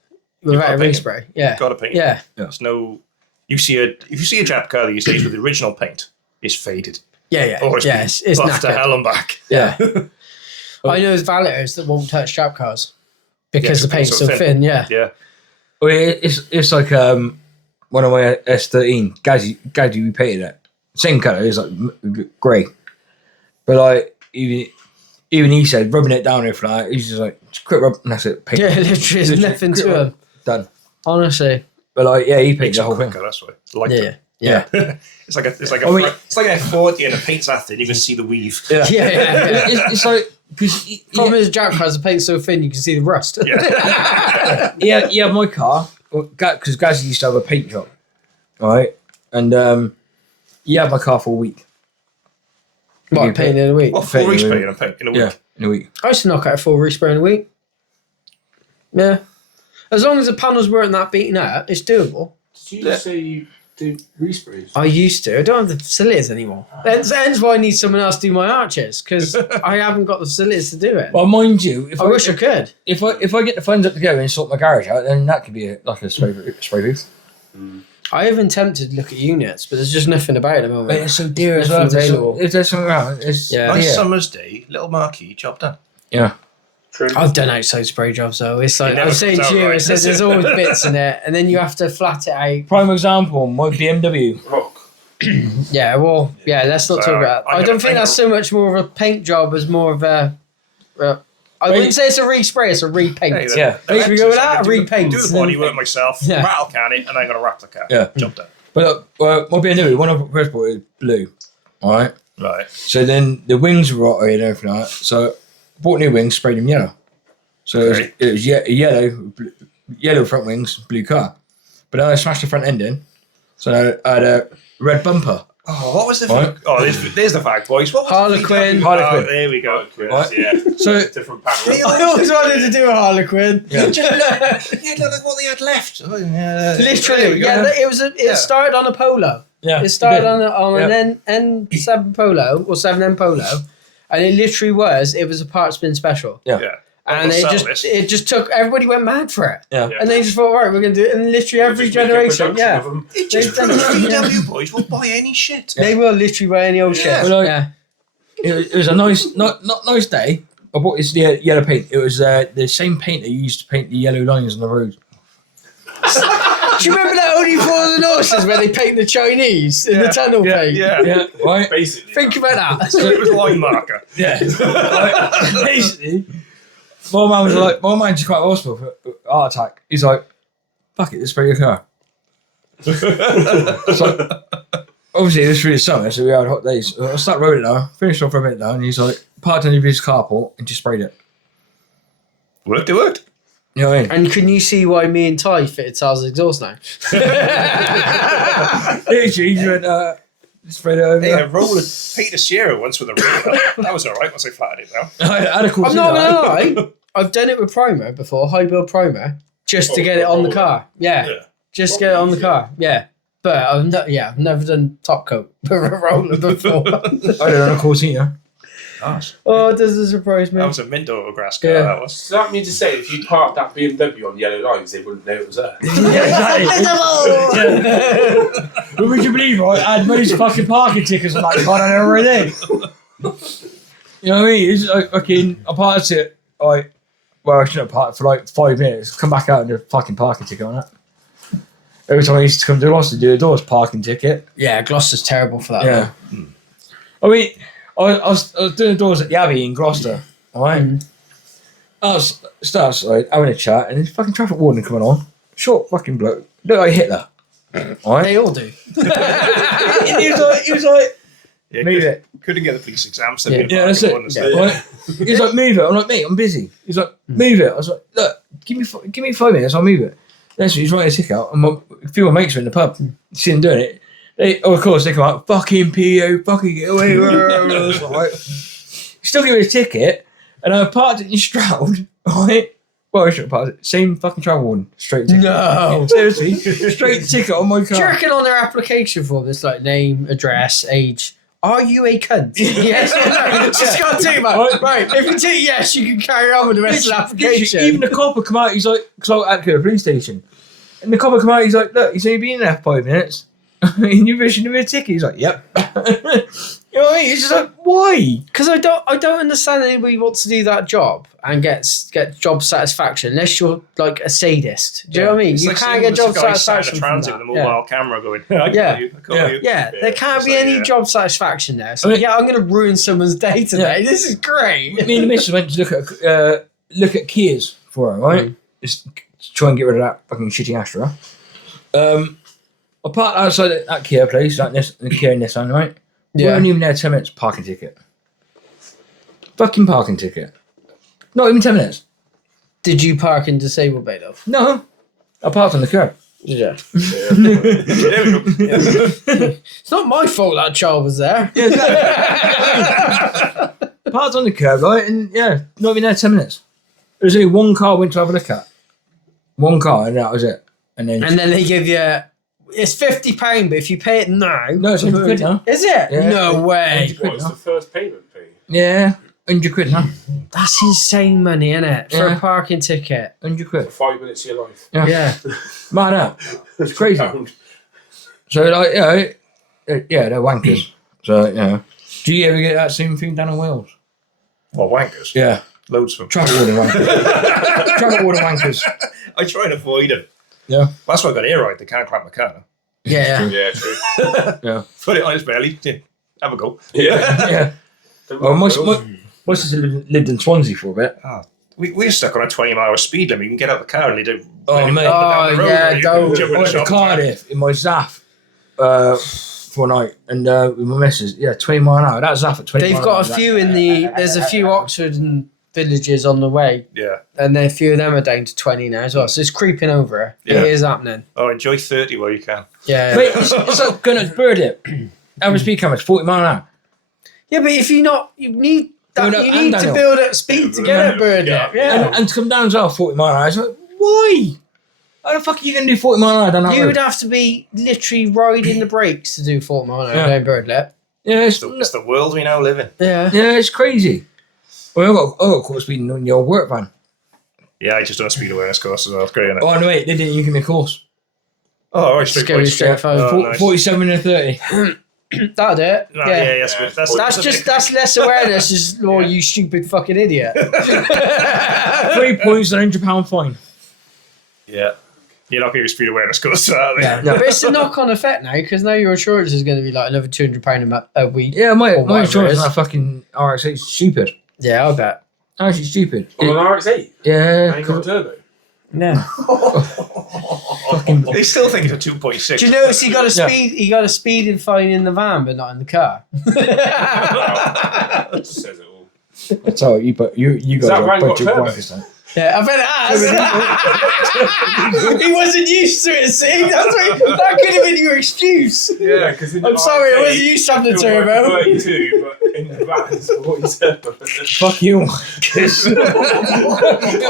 without a gotta paint respray. Yeah, Got to paint. yeah. There's no. If you see a Jap car these days with the original paint, it's faded. Yeah. Or Yeah, been it's buffed to knackered. hell and back. Yeah. I know there's valeters that won't touch japcars because the paint's so thin. Yeah. Yeah. Well, it's like one of my S13 Gazzy we painted it. Same colour, it's like grey. But like even he said rubbing it down everything like he's just like just quick rub and that's it. Paint. Yeah, literally, there's Literally, nothing quick to rub, him. done. Honestly. But like yeah, he painted Makes the it whole quicker. thing. That's why. I like Yeah. that. Yeah. It's like an F40 and the paint's that thin. You can see the weave. Yeah, Yeah. It's like because Problem is, japcars, the paint's so thin you can see the rust. yeah, my car because Gazzy used to have a paint job, right? And he had my car for a week. What, paint in a week? Well, 4 weeks Paint in a paint and paint in a week. Yeah, in a week. I used to knock out a full respray in a week. Yeah. As long as the panels weren't that beaten out, it's doable. Did you say you do resprays? I used to. I don't have the facilities anymore. That's why I need someone else to do my arches, because I haven't got the facilities to do it. Well, mind you, I wish I could. If I get the funds up together and sort my garage out, then that could be like a spray booth. I have attempted to look at units, but there's just nothing about it at the But moment. it's so dear as well. Nothing available. If there's something around, it's Yeah. Nice yeah. summer's day, little marquee, job done. Yeah. True. I've done outside spray jobs though. It's like It I never was saying comes to out you, right. it says there's always bits in it, and then you have to flat it out. Prime example, my BMW. Rock. Yeah, well, yeah. Let's not talk about. I I know- don't think I know- that's so much more of a paint job as more of a. I wouldn't say it's a respray; it's a repaint. Hey, Yeah. Should we go with that? Do Repaint. the body work myself, Yeah. rattle can it, and I'm going to replica. Yeah. Job done. But my BMW, one of the first bought is blue. Alright. Right. So then the wings were rotted and everything like that. So bought new wings, sprayed them yellow. So Okay. it was yellow front wings, blue car. But then I smashed the front end in. So I had a red bumper. Oh, what was the... Right. Oh, there's the fag, boys. What was Harlequin. the... Harlequin. Oh, there we go. Right. Yeah. So Different pattern. I always wanted to do a Harlequin. Yeah. Just look at what they had left. Oh, yeah. There Literally, we go. yeah. It started on a Polo. yeah. It started good. on an N7 Polo or 7N Polo, and it literally was. It was a part spin special, Yeah. Yeah. and We'll sell it just took. Everybody went mad for it, Yeah. Yeah. and they just thought, right, we're gonna do it. And literally every Just make a generation, production yeah, of 'em. It just They've proves done it. VW boys will buy any shit. they will literally buy any old shit. Yeah. Well, like- Yeah, It was a nice, not nice day. I bought this yellow paint. It was the same paint they used to paint the yellow lines on the road. do you remember that Only for the Horses where they paint the Chinese in the tunnel paint? Yeah. Yeah, right. Basically. Think about that. So it was line marker. Yeah. Like, basically, my man just quite hospital for heart attack. He's like, fuck it, let's spray your car. So, obviously, it's through the summer, so we had hot days. So I start rolling it down, finished off for a minute down, and he's like, parked under his carport and just sprayed it. Worked, it worked. You know what I mean? And can you see why me and Ty fitted Ty's exhaust now? Literally, he went, sprayed it over. Hey, I rolled Peter Sierra once with a razor. That was alright once I flattened it down. I had a cool I'm not gonna lie. I've done it with primer before, high build primer, just to get it on the car. Yeah, Yeah. just get it on the car. Yeah, but I've never done top coat roller before. I did on a Cortina. Gosh. Oh, it doesn't surprise me. That was a Minto grass car, Yeah. that was. So that means to say if you parked that BMW on yellow lines, they wouldn't know it was there. Yeah, exactly. But would you believe I had most fucking parking tickets on that car and everything? You know what I mean? It's like fucking, I parked it, like, well, I shouldn't have parked for like 5 minutes, come back out and do a fucking parking ticket on it. Every time I used to come to Gloucester to do a doors parking ticket. Yeah, Gloucester's terrible for that. Yeah. I mean, I was doing the doors at the Abbey in Gloucester, alright? I was outside having a chat and this fucking traffic warden coming on. Short fucking bloke. Look like Hitler. Alright? They all do. And he was like, Yeah, move it. Couldn't get the police exams. So Yeah. Yeah, that's it. Right? He's like, move it. I'm like, mate, I'm busy. He's like, move it. I was like, look, give me 5 minutes, I'll move it. Then so he's writing a ticket out, and a few of my mates are in the pub, see him doing it. Of course, they come out, fucking PO, fucking get away. Right. Still give me a ticket, and I parked it in Stroud, right? Well, I should have parked it. Same fucking travel warning. Straight ticket. No. Seriously, straight ticket on my car. Do you reckon on their application form it's like name, address, age? Are you a cunt? Yes or no? Just got to take that. Right. If you tick yes, you can carry on with the rest of the application. Even the copper come out, he's like, because I had to go to the police station. And the copper come out, he's like, look, he's only been there for 5 minutes. And you've issued him a ticket. He's like, yep. You know what I mean? It's just like, why? Because I don't understand anybody wants to do that job and get job satisfaction unless you're like a sadist. Do you know what I mean? It's You like can't seeing get job the guy sat satisfaction in from the transit that. with a mobile camera going, I got you. Yeah, there can't It's be like, any job satisfaction there. So I'm going to ruin someone's day today. Yeah. This is great. Me and the missus went to look at Kias for her, right? Just to try and get rid of that fucking shitty Astra. I parked outside that Kia place, that Kia Nissan, right? We weren't even there 10 minutes, parking ticket. Fucking parking ticket. Not even 10 minutes. Did you park in disabled bay though? No. I parked on the curb. Did you? There we go. It's not my fault that child was there. Parked on the curb, right? And yeah, not even there 10 minutes. There was only one car I went to have a look at. One car, and that was it. And then they give you, it's £50, but if you pay it now. no, it's 100 quid now. Is it? Yeah. No way. 100 quid What's now. the first payment fee? Yeah, 100 quid now. That's insane money, isn't it? For Yeah. a parking ticket. 100 quid. 5 minutes of your life. Yeah. Yeah. Man up. It's crazy. Pound. So, like, yeah, they're wankers. So, do you ever get that same thing down in Wales? Well, wankers. Yeah. Loads of them. Travel order wankers. Travel order wankers. I try and avoid them. Yeah. That's why I got ear right. They can't clamp my car. Yeah. Yeah, true. Yeah. Put it on his belly. Yeah, have a go. Yeah. Yeah. Well, my sister lived in Swansea for a bit. We're stuck on a 20-mile speed limit. You can get out of the car and they do. Oh, mate. Down the road, yeah, or you don't. can jump in I the went to shop. Cardiff in my Zaf for a night, and with my missus, 20 mile an hour. That Zaf at 20 They've mile got an a hour. few there's a few Oxford and villages on the way, Yeah. and a few of them are down to 20 now as well. So it's creeping over. Yeah. It is happening. Oh, enjoy 30 while you can. Yeah. Wait, it's like going at bird lip. Average speed camera is 40 mile an hour. Yeah, but if you need Build up you and need to downhill. build up speed to get a bird Yeah. up. Yeah. And to come down as well, 40 mile an hour. It's like, why? How the fuck are you going to do 40 mile an hour down that You road? would have to be literally riding the brakes to do 40 mile an hour Yeah. down bird lip. Yeah, It's the world we now live in. Yeah. it's crazy. Well, I got caught speeding in the old work van. Yeah, I just done a speed awareness course as well. It's great, isn't it? Oh, no, wait, they didn't even give me a course. Oh, right, Just go straight forward. Oh, nice. 47 and a 30. That'll do it. No, Yeah. yeah, That's less awareness. Is more you stupid fucking idiot. 3 points and £100 fine. Yeah. You're not going to get a speed awareness course, are they? Yeah. But it's a knock-on effect now because now your insurance is going to be like another £200 a week. Yeah, my Or whatever insurance it on is. that fucking RX-8 is stupid. Yeah, I bet. Actually stupid. On an RX-8? Yeah. I ain't got a turbo. Yeah. Fucking They still think it's a 2.6. Do you notice he got a Yeah. speed? He got a speeding fine in the van, but not in the car. That just says it all. That's all you got that a rank bunch of got turbo? wankers then. Yeah, I bet it has. He wasn't used to it. See, that could have been your excuse. Yeah, because I'm sorry, I wasn't used to having the turbo. 32, but in the van it's 47. Fuck you, wankers.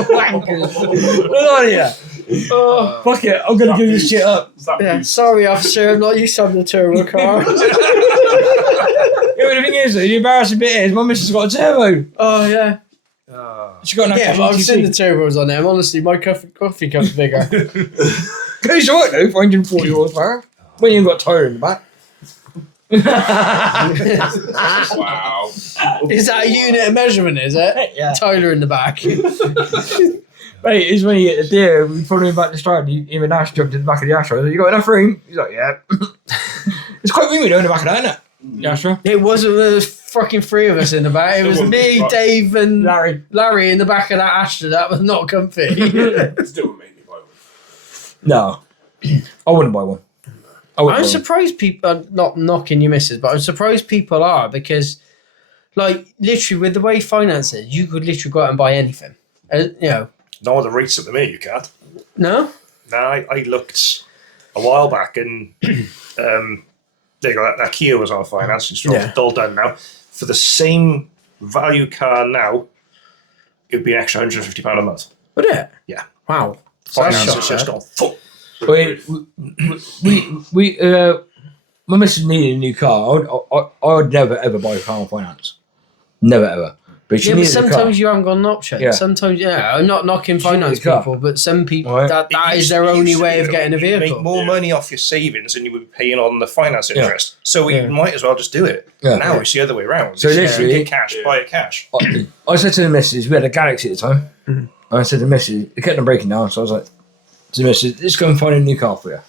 Wankers. Look on here. Oh, fuck it, I'm gonna give this shit up. Yeah, sorry, officer, I'm not used to having a turbo car. Yeah, but the thing is, the embarrassing bit is my missus got a turbo. Oh yeah. She got an Yeah, actual but I've seen the GTC. turbos on them. Honestly, my coffee cup's bigger. Goes right though, 440 horsepower. When you ain't got a tyre in the back. Wow. Is that a unit of measurement? Is it? Yeah. Tyler in the back. Mate, it's when you get the deer, we followed him back to start, him and Ash jumped in the back of the Astra. I was like, you got enough room? He's like, yeah. It's quite roomy though in the back of that, isn't it? The Astra. It wasn't. There was fucking three of us in the back. It was me, Dave, and Larry in the back of that Astra. That was not comfy. Still wouldn't make me buy one. No. I wouldn't buy one. I'm surprised people are not knocking your missus, but I'm surprised people are because, like, literally with the way finances, you could literally go out and buy anything. You know. No, the rates at the minute you can't. No. No, I looked a while back and there you go. That Kia was on finance. It's Yeah. all done now. For the same value car now, it would be an extra £150 a month. Would it? Yeah. Wow. So that's Finance shot, has just yeah. gone full. My missus needed a new car. I would never ever buy a car on finance. Never ever. But she Yeah, but needed a car. sometimes you haven't got an option. Yeah. Sometimes, I'm not knocking She needed finance a car. people, but some people, Right. that It is their used only to way be, of getting a you vehicle. make more money off your savings than you would be paying on the finance Yeah. interest. So Yeah. you might as well just do it. Yeah. Now it's the other way around. So It's literally- get cash, buy it cash. I said to the missus, we had a Galaxy at the time. Mm-hmm. And I said to the missus, it kept on breaking down. So I was like, to the missus, let's go and find a new car for you.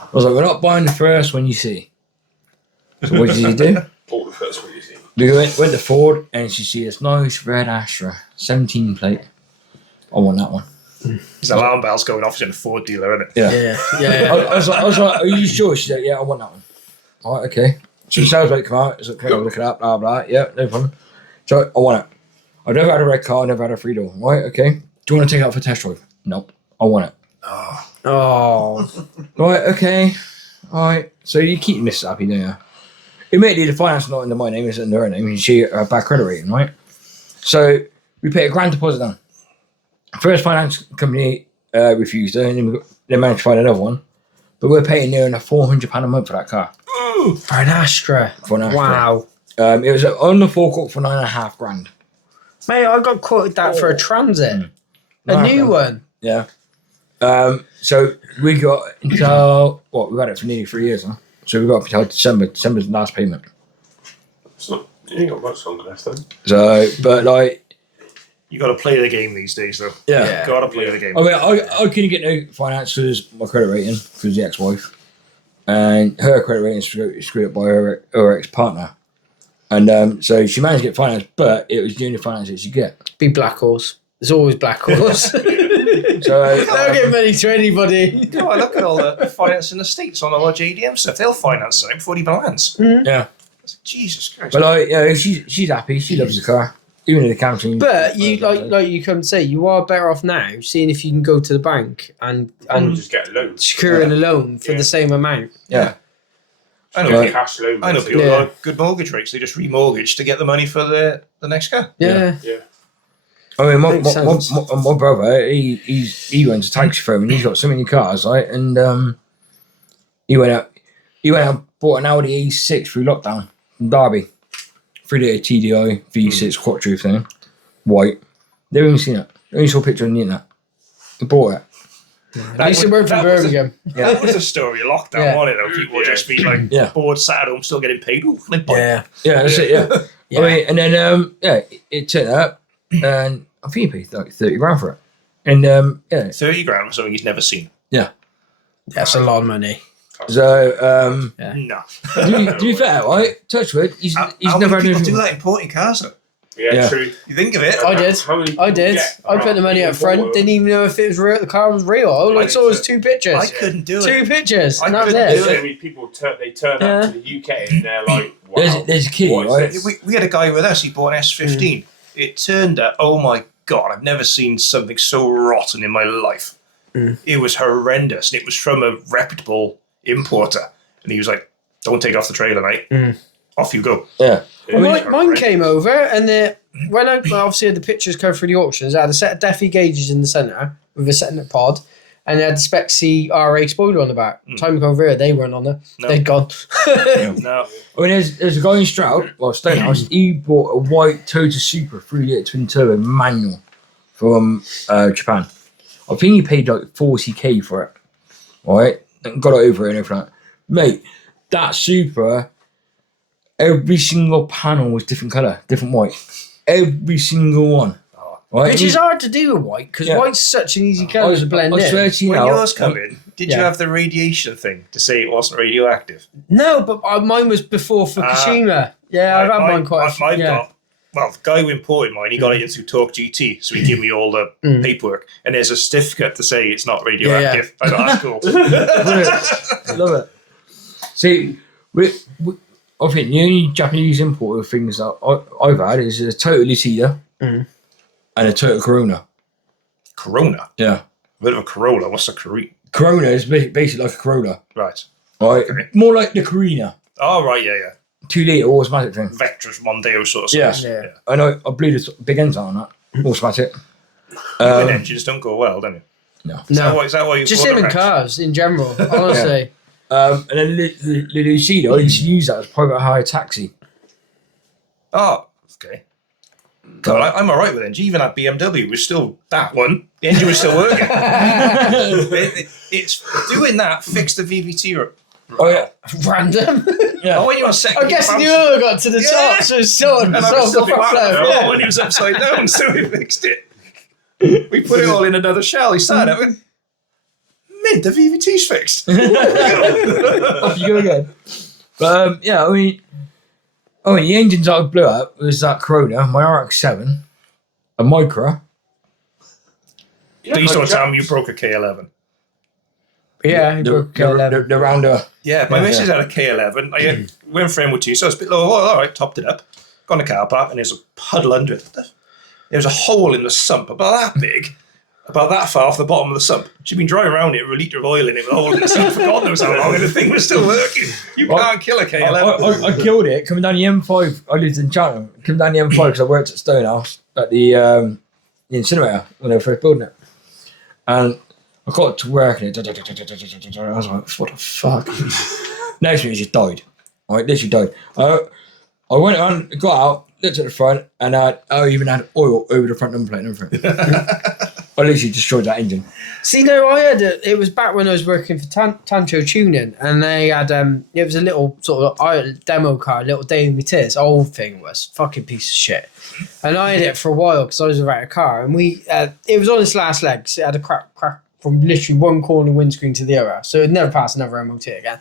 I was like, we're not buying the first one you see. So what did you do? Bought the first one you see. We went to Ford and she see this nice red Astra, 17 plate. I want that one. There's alarm bells going off. It's in a Ford dealer, isn't it? Yeah. Yeah. I was like, are you sure? She said, yeah, I want that one. All right, okay. So the sales rate come out. It's like, come on, look it up, blah, blah. Yeah, no problem. So I want it. I've never had a red car, I've never had a 3-door. Right, okay. Do you want to take it out for a test drive? Nope. I want it. Oh. Right, okay. All right. So you keep your missus happy, don't you? Admittedly, the finance is not under my name, it's under her name. And she a bad credit rating, right? So we pay a grand deposit down. First finance company refused her, and then they managed to find another one. But we're paying near enough £400 a month for that car. For an Astra. For an Astra. Wow. It was on the forecourt for £9.5 grand. Mate, I got quoted that for a Transit. A Nice, new man. one. Yeah. So we got until we've had it for nearly 3 years now. So we got up until December. December's the last payment. It's not, you ain't got much longer left then. So, but like, You got to play the game these days, though. Yeah. Got to play the game. I mean, I couldn't get no finance because my credit rating, because the ex-wife, and her credit rating screwed up by her ex-partner, and so she managed to get finance, but it was the only finance that she get. Be Black Horse. There's always Black Horse. So Don't give money to anybody. No, I look at all the finance in the States on all the JDM stuff. They'll finance something before he lands. yeah, Jesus Christ. but like, she's happy. She loves the car, even in the counting. But you like you come to say, you are better off now seeing if you can go to the bank and Just get a loan. securing a loan for Yeah. the same amount. yeah. I Get know, Right. a cash loan. I know basically. people Yeah. who have good mortgage rates. They just remortgage to get the money for the next car. Yeah. Yeah. I mean, Makes sense. my brother, he runs a taxi firm and he's got so many cars, right? And he went out and bought an Audi A6 through lockdown from Derby, 3-litre TDI V6 quattro thing, white. Never even seen it. Only saw a picture on the internet. He bought it. I used to work for Birmingham. That was the story of lockdown, Yeah. wasn't it? Though people would just be like Yeah. bored, sat at home, still getting paid. Ooh, let me buy Yeah. Yeah, that's it. Yeah. Yeah. I mean, and then it turned up, and I think he paid like 30 grand for it. And 30 grand for something he's never seen. That's a lot of money. so Yeah. No. to be fair, right? Touchwood, he's How never many had people do anything. that importing cars, though? Yeah, Yeah. true. You think of it. I did. How many I did. people I get put the money up around front. the Didn't even know if it was real. The car was real. All I saw was two pictures. I couldn't do it. Two pictures. I And that was couldn't it. do So it. many people they turn Yeah. up to the UK and they're like, wow. There's a kid, what is right? this? We had a guy with us, he bought an S15. It turned out, oh my God, I've never seen something so rotten in my life. It was horrendous. And it was from a reputable importer. And he was like, don't take off the trailer, mate. Off you go. Yeah. Well, mine came over, and when I obviously had the pictures come through the auctions, I had a set of Deffy gauges in the centre with a setting pod, and they had the Spec C RA spoiler on the back. Time converter, they weren't on there. No. They'd gone. No. I mean, there's a guy in Stroud, Stonehouse, he bought a white Toyota Supra 3-litre twin turbo manual from Japan. I think he paid like 40k for it, right? And got it over it and everything. Mate, that Supra, every single panel was different colour, different white. Every single one. Right? Which is hard to do with white, because Yeah. white's such an easy colour to blend I swear in. to you When now, yours come in, did you Yeah. have the radiation thing to say it wasn't radioactive? No, but mine was before Fukushima. Yeah, I've had mine quite a few. I've Yeah. got, well, the guy who imported mine, he got it in through Talk GT, so he gave me all the paperwork. And there's a certificate to say it's not radioactive. I thought, that's cool. love it. See, I think the only Japanese import of things that I've had is a Toyota Lucida and a Toyota Corona. Corona. Yeah. A bit of a Corolla. What's a Corona? Corona is basically like a Corolla. Right. Right? Okay. More like the Carina. Oh, right, yeah. 2 litre automatic thing. Vectors Mondeo sort of Yeah. size. Yeah. I know. I blew the big ends out on that. Automatic. Twin engines don't go well, don't they? No. Is that why you Just bought even the Rex? cars in general, honestly. And then the Lucido, I used to use that as private hire taxi. Oh, okay. Cool, I'm all right with engine. Even that BMW was still that one. The engine was still working. It's doing that. Fix the VVT. Oh yeah. Random. Yeah. Oh, when you were second, I guess the other got to the top, so it's sorted. And I was still when he was upside down, so we fixed it. We put it all in another shell. He sat there and mint, the VVT's fixed. Off you go again. But yeah, I mean, the engines I blew up was that Corona, my RX-7, a Micra. Please don't tell me you broke a K11. Yeah, he broke K11. The rounder. Yeah, my missus had a K11. I went for MOT, so I was a bit low. Oh, all right, topped it up. Got in the car park, and there's a puddle under it. There was a hole in the sump about that big, about that far off the bottom of the sump. She'd been driving around it with a litre of oil in it with a hole in the sump for God knows how long, and the thing was still working. You can't kill a K11. I killed it coming down the M5. I lived in Cheltenham. Coming down the M5 because I worked at Stonehouse at the incinerator when they were first building it. And I got to work and I was like, what the fuck? Next minute, she died. I literally died. I went on, got out, looked at the front, and I even had oil over the front number plate and everything. I literally destroyed that engine. See, no, I had it was back when I was working for Tancho Tuning, and they had it was a little sort of demo car, a little Daily Tears, old thing was fucking piece of shit, and I had it for a while because I was without a car, and it was on its last legs. It had a crack from literally one corner windscreen to the other, so it'd never pass another MOT again.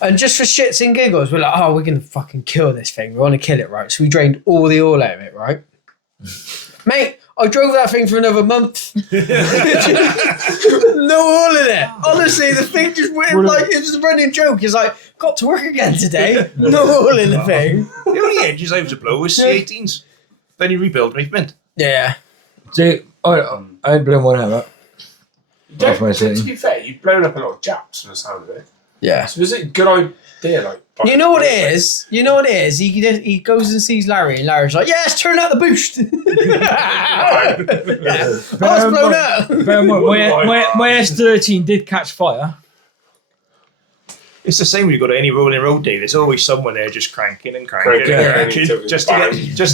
And just for shits and giggles, we're like, oh, we're gonna fucking kill this thing. We want to kill it, right? So we drained all the oil out of it, right? Mate, I drove that thing for another month. No oil in it. Honestly, the thing just went like it was a running joke. It's like, got to work again today. No oil in the thing. The only engines I was to blow was C18s. Then you rebuild me, mint. Yeah. See, I ain't blown one ever. To be fair, you've blown up a lot of Japs from the sound of it. Yeah. So is it a good idea? Like, You know what it is? He goes and sees Larry, and Larry's like, yes, turn out the boost. Yeah. Oh, it's blown out. My S13 did catch fire. It's the same when you go to any rolling road day. There's always someone there just cranking and cranking just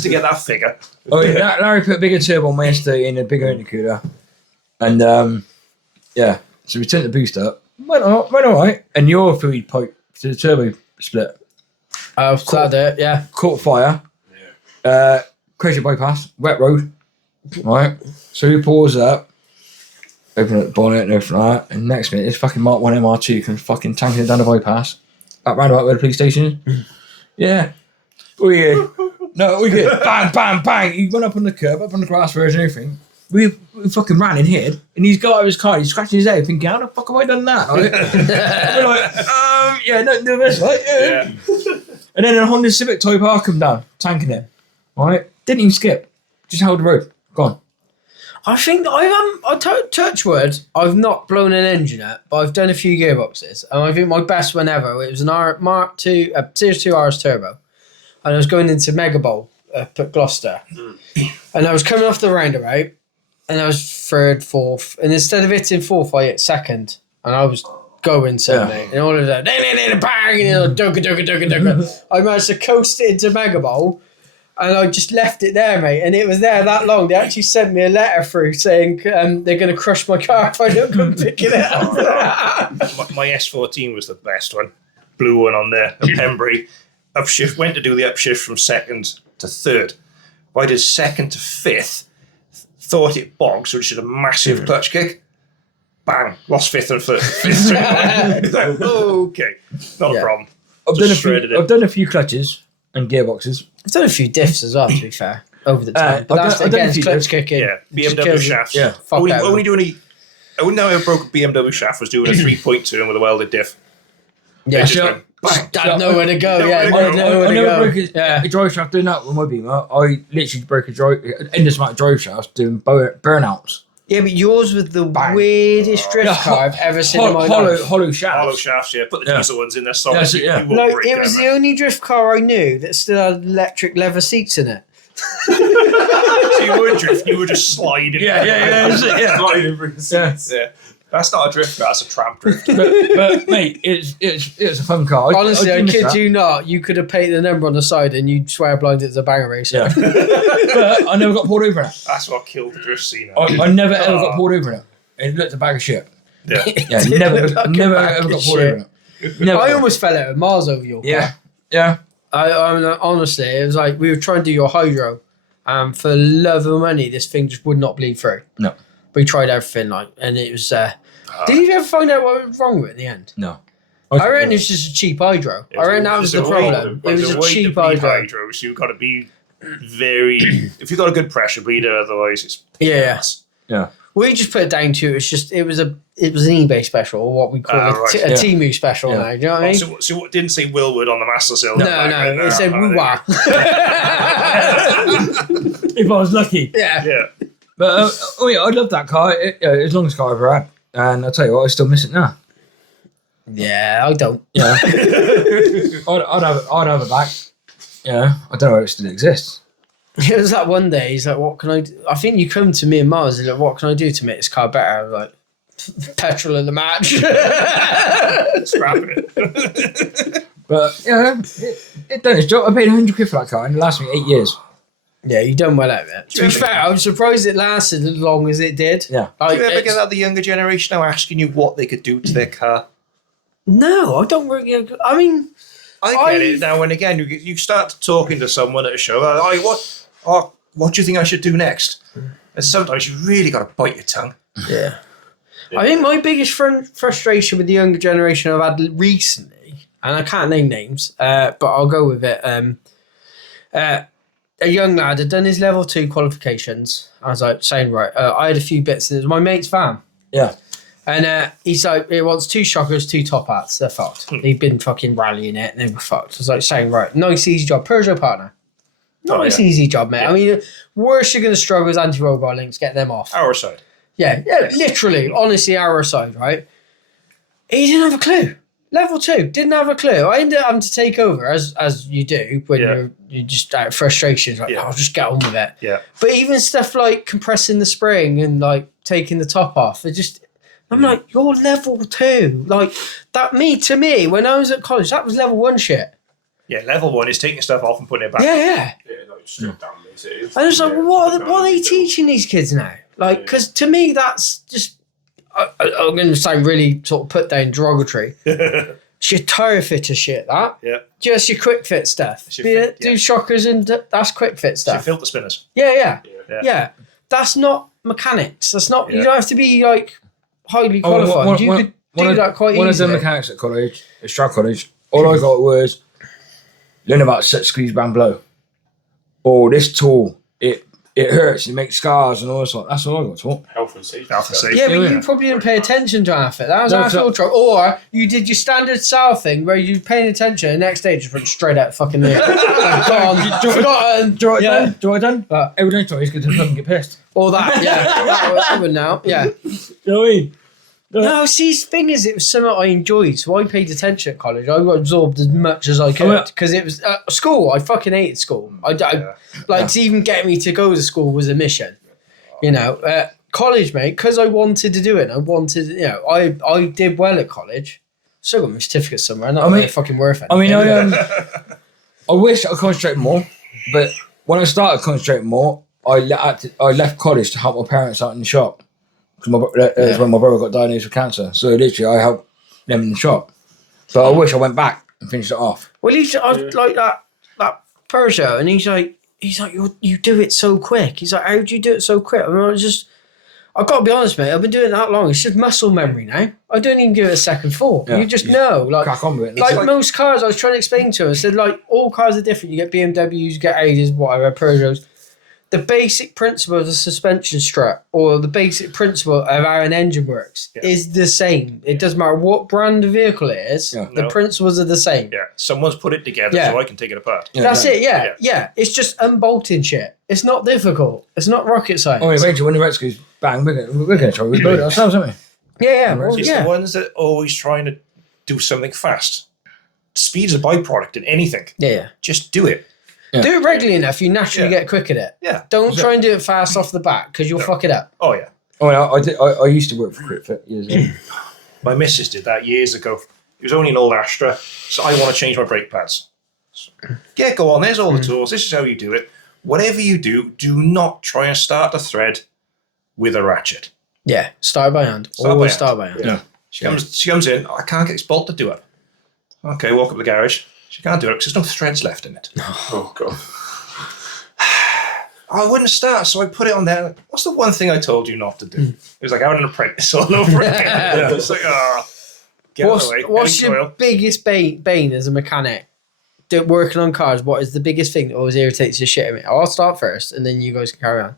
to get that figure. Larry put a bigger turbo on my S13, a bigger intercooler, and yeah, so we turned the boost up. Went all right, and the oil fluid pipe to the turbo split. Oh, sad it, yeah. Caught fire. Yeah. Crazy bypass, wet road. Right, so we pause up, open up the bonnet and everything like that, and next minute this fucking Mark 1 MR2 comes fucking tanking it down the bypass. That roundabout where the police station is. Yeah. We good. No, we good. Bang, bang, bang. He went up on the curb, up on the grass verge and everything. We fucking ran in here, and he's got out of his car, he's scratching his head, thinking, how the fuck have I done that? Right? We're like, yeah, nothing to this, right? Yeah. And then a Honda Civic Type R come down, tanking it. Right? Didn't even skip. Just held the road. Gone. I think touch wood, I've not blown an engine up, but I've done a few gearboxes, and I think my best one ever, it was an Mark II, Series 2 RS Turbo, and I was going into Mega Bowl up at Gloucester, and I was coming off the roundabout, and I was third, fourth, and instead of hitting fourth, I hit second, and I was going suddenly, and all of that, bang, and dunka. I managed to coast it into Mega Bowl, and I just left it there, mate, and it was there that long. They actually sent me a letter through saying they're going to crush my car if I don't come picking it up. my S14 was the best one. Blue one on there, at Pembury. Upshift, went to do the upshift from second to third. I did second to fifth. Thought it bogged, so it did a massive clutch kick. Bang, lost fifth and fifth. Okay, not a problem. I've done a few clutches and gearboxes. I've done a few diffs as well, to be fair, over the time. But that's I've done a against few clutch diffs. kicking. Yeah, BMW shafts. Yeah. Only doing I wouldn't know how I broke a BMW shaft was doing a 3.2 and with a welded diff. Yeah, It just went bang. Dad know where to go. Nowhere Yeah, to go. know where I to never go. broke a drive shaft doing that with my Beamer. I literally broke a endless amount of drive shafts doing burnouts. Yeah, but yours was the Bang. weirdest drift Yeah, car I've ever seen in my hollow, life. hollow shafts. Hollow shafts, yeah. Put the Yeah. diesel ones in there, sorry. That's it, yeah. You won't Like, break it them, was the man. only drift car I knew that still had electric leather seats in it. So you would drift, you would just slide in. Yeah. That's it, yeah. Yeah. Yeah. That's not a drift car, that's a tramp drift. But mate, it's a fun car. Honestly, I do miss kid that. you not, you could have painted the number on the side and you'd swear blind it's a banger racer. Yeah. But I never got pulled over in it. That's what killed the drift scene. I never ever got pulled over in it. It looked a bag of shit. Yeah. Yeah, never ever got pulled over in it. Never. I almost fell out of Mars over your car. Yeah. I mean, honestly, it was like we were trying to do your hydro, and for love of money, this thing just would not bleed through. No. We tried everything, and it was. Did you ever find out what was wrong with it in the end? No. I reckon it was just a cheap hydro. I reckon that was the problem. It was a cheap hydro. So you've got to be very. If you've got a good pressure bleeder, otherwise it's. Yeah. Yeah. We just put it down to it was an eBay special, or what we call right. a Temu special Yeah. now. Do you know what I mean? So it didn't say Willwood on the master cylinder. No, it said woo-wah. If I was lucky. Yeah. Yeah. But I love that car. It's the longest car I've ever had. And I'll tell you what, I still miss it now. Yeah, I don't. Yeah. I'd have it back. Yeah. I don't know if it still exists. It was like one day, he's like, what can I do? I think you come to me and Mars, and like, what can I do to make this car better? I was like, petrol in the match. Scrapping it. But, yeah, it done its job. I paid 100 quid for that car and it lasted me 8 years. Yeah, you done well out of it. To be fair, I'm surprised it lasted as long as it did. Yeah. Like, Do you ever it's- get that the younger generation now asking you what they could do to their car? No, I don't really. I mean, I get it now and again. You start talking to someone at a show. What do you think I should do next? And sometimes you really got to bite your tongue. yeah. I think my biggest frustration with the younger generation I've had recently, and I can't name names, but I'll go with it. A young lad had done his level 2 qualifications. I was like, saying right. I had a few bits. It was my mate's van. Yeah. And he's like, it wants 2 shockers, 2 top hats. They're fucked. He'd been fucking rallying it and they were fucked. I was like, saying, right, nice, easy job. Peugeot partner. Nice, easy job, mate. Yeah. I mean, worst you're going to struggle is anti-roll bar links, get them off. Our side. Yeah, literally, honestly, our side, right? He didn't have a clue. Level 2, didn't have a clue. I ended up having to take over, as you do when you're just out of frustration. Like, I'll just get on with it. Yeah. But even stuff like compressing the spring and like taking the top off, I'm like, you're level 2. Like to me, when I was at college, that was level 1 shit. Yeah, level 1 is taking stuff off and putting it back. Yeah. Like strip down basically. And I was like, well, what are they teaching these kids now? Like, because to me, that's just, I'm going to sound really sort of put down derogatory. It's your tire fitter shit, that. Yeah. Just your quick fit stuff. Do shockers and that's quick fit So stuff. filter spinners. Yeah. That's not mechanics. That's not, you don't have to be like highly qualified. You could do that quite One of easily. the mechanics at college, at Stroud College, all I got was learn about set squeeze band blow. Or this tool, it hurts, it makes scars and all this stuff. That's all I got taught. Health and safety. Health and stuff. safety. Yeah, but Yeah. you probably didn't pay attention to half it. That was No, our so- filter. Or you did your standard style thing where you paying attention and the next day just went straight out fucking there. Gone. Forgotten. Do you know what I Yeah. done? Do you know what I done? What? Every day he's going to fucking get pissed. Or that, yeah. that would now, yeah. You know what I mean? No, see, the thing is, it was something I enjoyed, so I paid attention at college. I got absorbed as much as I could because it was school. I fucking hated school. To even get me to go to school was a mission. You know, college, mate, because I wanted to do it. I did well at college. Still got my certificate somewhere. Not really fucking worth it. I mean, I wish I concentrated more, but when I started concentrating more, I left college to help my parents out in the shop. Because when my brother got diagnosed with cancer. So literally, I helped them in the shop. So I wish I went back and finished it off. Well, I like that Peugeot, and he's like, you do it so quick. He's like, how do you do it so quick? I mean, I've got to be honest, mate. I've been doing it that long. It's just muscle memory now. I don't even give it a second thought. Yeah. You just know, like, Crack on with it. like most cars. I was trying to explain to him. I said, like, all cars are different. You get BMWs, you get Audis, whatever, Peugeots. the basic principle of the suspension strut or the basic principle of how an engine works is the same. It doesn't matter what brand of vehicle it is. Yeah. The principles are the same. Yeah, someone's put it together so I can take it apart. Yeah, That's exactly. it. Yeah. It's just unbolting shit. It's not difficult. It's not rocket science. I mean, eventually when the Rex goes bang, we're going to try to rebuild it ourselves, aren't we? Yeah. Well, It's the ones that are always trying to do something fast. Speed's a byproduct in anything. Yeah. Just do it. Yeah. Do it regularly enough, you naturally Yeah. get quick at it. Yeah. Don't try and do it fast off the bat because you'll fuck it up. Oh, yeah. Oh, I used to work for CritFit years ago. My missus did that years ago. It was only an old Astra, so I want to change my brake pads. Yeah, go on. There's all the tools. This is how you do it. Whatever you do, do not try and start the thread with a ratchet. Yeah. Start by hand. Always start by hand. Yeah. She comes in. I can't get this bolt to do it. Okay, walk up to the garage. She can't do it because there's no threads left in it. Oh god. I wouldn't start, so I put it on there. What's the one thing I told you not to do? It was like out an apprentice all over again. It's like, get away. What's Any your coil. biggest bane as a mechanic? Working on cars, what is the biggest thing that always irritates the shit out of me? I'll start first and then you guys can carry on.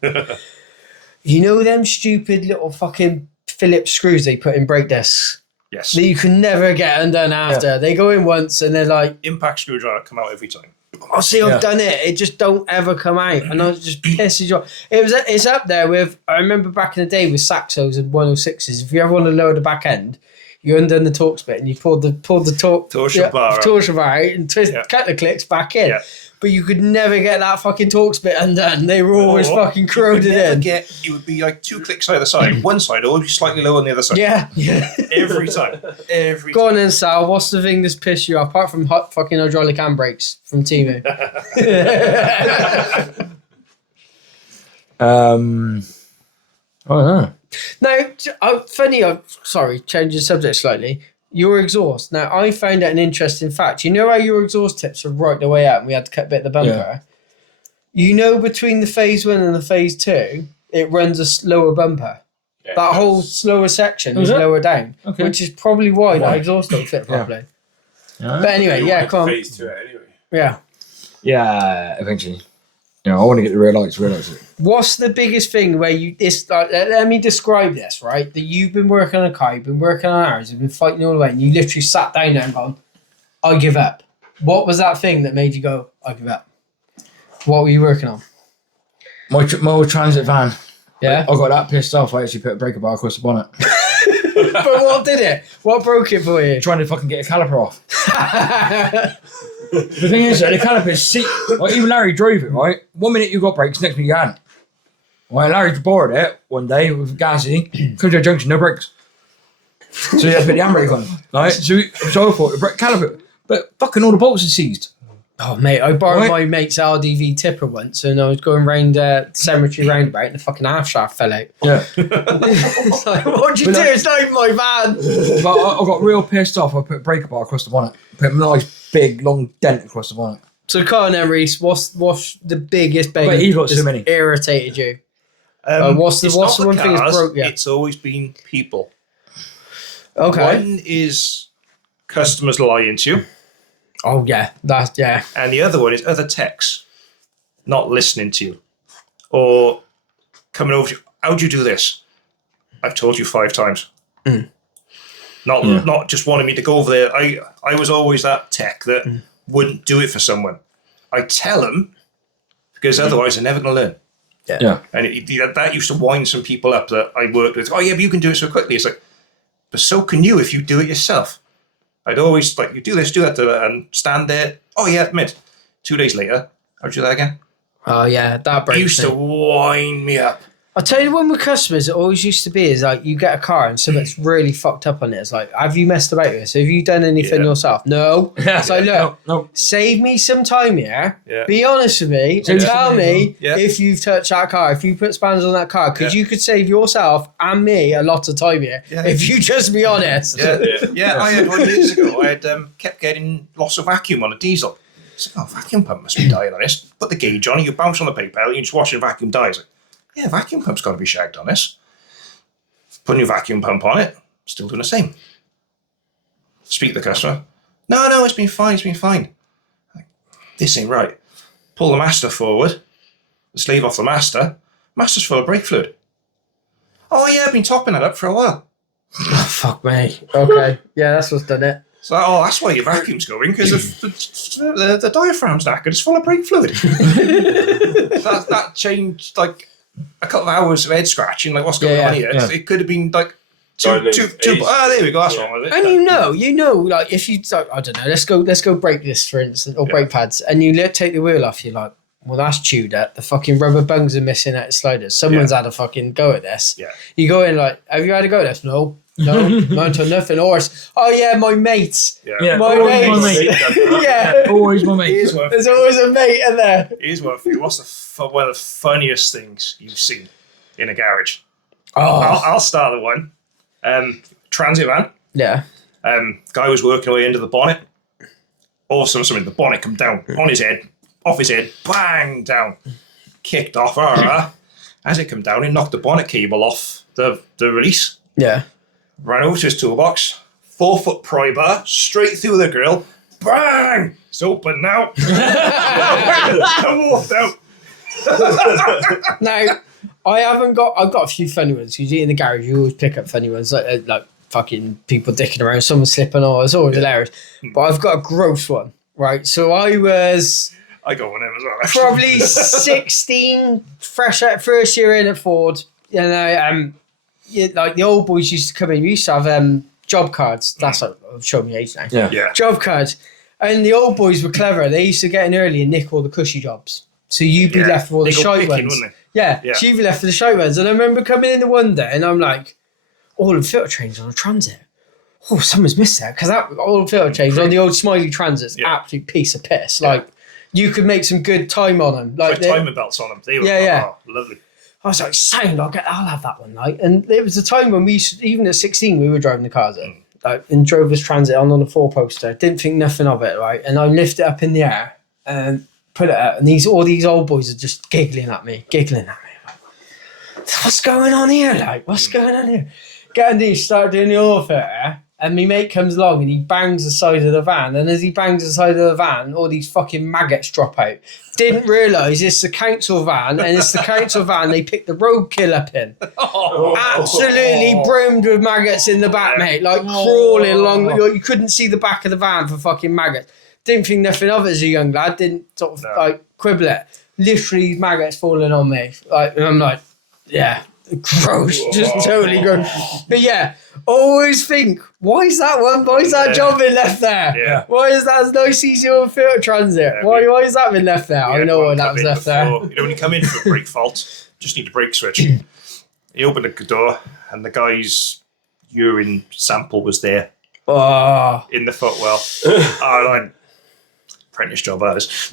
You know them stupid little fucking Phillips screws they put in brake discs Yes. that you can never get undone after? They go in once and they're like, Impact screwdriver come out every time. I'll see I've done it. It just don't ever come out. And I was just pisses you off. It's up there with, I remember back in the day with Saxos and 106s. If you ever want to lower the back end, you undone the Torx bit and you pulled the Torsion bar out. torsion bar out and cut the clicks back in. Yeah. But you could never get that fucking Torx bit undone. They were always fucking You corroded would never in. it would be like 2 clicks either side. One side would always be slightly lower than the other side. Yeah. Every time. Every Go on time. then, Sal. What's the thing that's pissed you off apart from hot fucking hydraulic handbrakes from Timu? I don't know. Now, funny, sorry, changing the subject slightly. Your exhaust. Now, I found out an interesting fact. You know how your exhaust tips are right the way out and we had to cut a bit of the bumper? Yeah. You know, between the phase 1 and the phase 2, it runs a slower bumper. Yeah, That whole slower section is it? lower down, Okay. which is probably why that exhaust don't fit properly. But anyway, yeah, come on. Phase to it anyway. Yeah. Yeah, eventually. You know, I want to get the rear lights, realise it. What's the biggest thing where you, it's like, let me describe this, right? That you've been working on a car, you've been working on hours, you've been fighting all the way, and you literally sat down there and gone, I give up. What was that thing that made you go, I give up? What were you working on? My old transit van. Yeah? I got that pissed off. I actually put a breaker bar across the bonnet. But what did it? What broke it for you? Trying to fucking get a caliper off. The thing is, the calipers, see, like, even Larry drove it, right? 1 minute you got brakes, next minute you hadn't. Well, Larry borrowed it one day with Gazzy, come to a junction, no brakes. So he had to put the handbrake on, right? So I thought, the brake caliper, but fucking all the bolts are seized. Oh, mate, I borrowed Right. my mate's RDV tipper once and I was going round Cemetery roundabout and the fucking half shaft fell out. Yeah. It's like, what'd you But do? like- It's not even my van. But I got real pissed off. I put a breaker bar across the bonnet. Put a nice, big, long dent across the bonnet. So, Colin and Rhys, what's the biggest bane But he's got so that's many. irritated you? What's the it's one not thing that's cars, broke? Yeah. It's always been people. Okay. One is customers lying to you, Oh, yeah. That's, yeah. and the other one is other techs not listening to you or coming over to you. How'd you do this? I've told you 5 times. Not just wanting me to go over there. I was always that tech that wouldn't do it for someone. I tell them because otherwise they're never going to learn. Yeah. And that used to wind some people up that I worked with. Oh yeah, but you can do it so quickly. It's like, but so can you if you do it yourself. I'd always like, you do this, do that, and stand there. Oh yeah, admit. 2 days later, how'd you do that again? Oh, yeah. That It breaks used to wind me up. I'll tell you, the one with customers, it always used to be is like you get a car and something's really fucked up on it. It's like, have you messed about with this? Have you done anything Yeah. yourself? No. So look, No. save me some time here. Yeah. Be honest with me and Yeah. tell me Yeah. if you've touched that car, if you put spanners on that car, because Yeah. you could save yourself and me a lot of time here Yeah. if you just be honest. Yeah. I had one years ago. I had kept getting loss of vacuum on a diesel. It's like, oh, vacuum pump must be dying on this. Put the gauge on, you bounce on the pay pedal, you just watch the vacuum dies. Like, yeah, vacuum pump's got to be shagged on this. Put a new vacuum pump on it, still doing the same. Speak to the customer. No, it's been fine, Like, this ain't right. Pull the master forward. the sleeve off the master. Master's full of brake fluid. Oh yeah, I've been topping that up for a while. Oh, fuck me. Okay. Yeah, that's what's done it. So, that's why your vacuum's going, because the diaphragm's knackered. It's full of brake fluid. that changed, like, a couple of hours of head scratching, like, what's going on here? Yeah. It could have been, like, two. There We go, that's wrong with it. And you know, like, if you, like, I don't know, let's go brake discs, for instance, or brake pads, and you take the wheel off, you're like, well, that's chewed up. The fucking rubber bungs are missing out of sliders. Someone's had a fucking go at this. Yeah. You go in like, have you had a go at this? No, not until nothing. Or it's, oh yeah, my mate. Yeah, My always mate. my mate. Yeah. Always my mate. There's always a mate in there. Here's one for you. What's one of the funniest things you've seen in a garage? Oh. I'll start the one. Transit van. Yeah. Guy was working away into the bonnet. All of a sudden, the bonnet come down on his head, off his head, bang, down. Kicked off. As it come down, it knocked the bonnet cable off the release. Yeah. Ran over to his toolbox, 4-foot pry bar, straight through the grill. Bang! It's open now. I walked out. Now, I've got a few funny ones. Because in the garage, you always pick up funny ones, like fucking people dicking around, someone slipping on. It's always hilarious. But I've got a gross one, right? So I was I got one of them as well. Actually. probably 16, fresh out first year in at Ford. You know, like the old boys used to come in. We used to have job cards. That's like, show me age now. Yeah. Job cards. And the old boys were clever. They used to get in early and nick all the cushy jobs. So you'd be left with all the They go shite picking, ones. wouldn't Yeah, Yeah. so you'd be left with the shite ones. And I remember coming in the one day and I'm like, all the filter change on a Transit. Oh, someone's missed that. Because that old filter change on the old Smiley Transit's absolute piece of piss. Like, you could make some good time on them. Like timer belts on them. They were lovely. I was like, sound, I'll have that one. Like, and it was a time when even at 16, we were driving the cars in. Like, and drove this Transit on a 4-poster. Didn't think nothing of it, right? And I lift it up in the air and put it out. And all these old boys are just giggling at me. Like, what's going on here? Like, what's going on here? Get underneath, start doing the oil filter. And my mate comes along and he bangs the side of the van. And as he bangs the side of the van, all these fucking maggots drop out. Didn't realise it's the council van. And it's the council van they picked the roadkill up in. Absolutely brimmed with maggots in the back, mate. Like crawling along. You couldn't see the back of the van for fucking maggots. Didn't think nothing of it as a young lad. Didn't sort of like quibble it. Literally maggots falling on me. Like, and I'm like, yeah, gross. Just totally gross. But yeah, always think, why is that job been left there? Yeah. Why is that nice easy old filter Transit? Yeah, why has that been left there? I know why that was left there. You know, when you come in for a brake fault, just need a brake switch. You open the door and the guy's urine sample was there Oh. in the footwell. Like, apprentice job that is.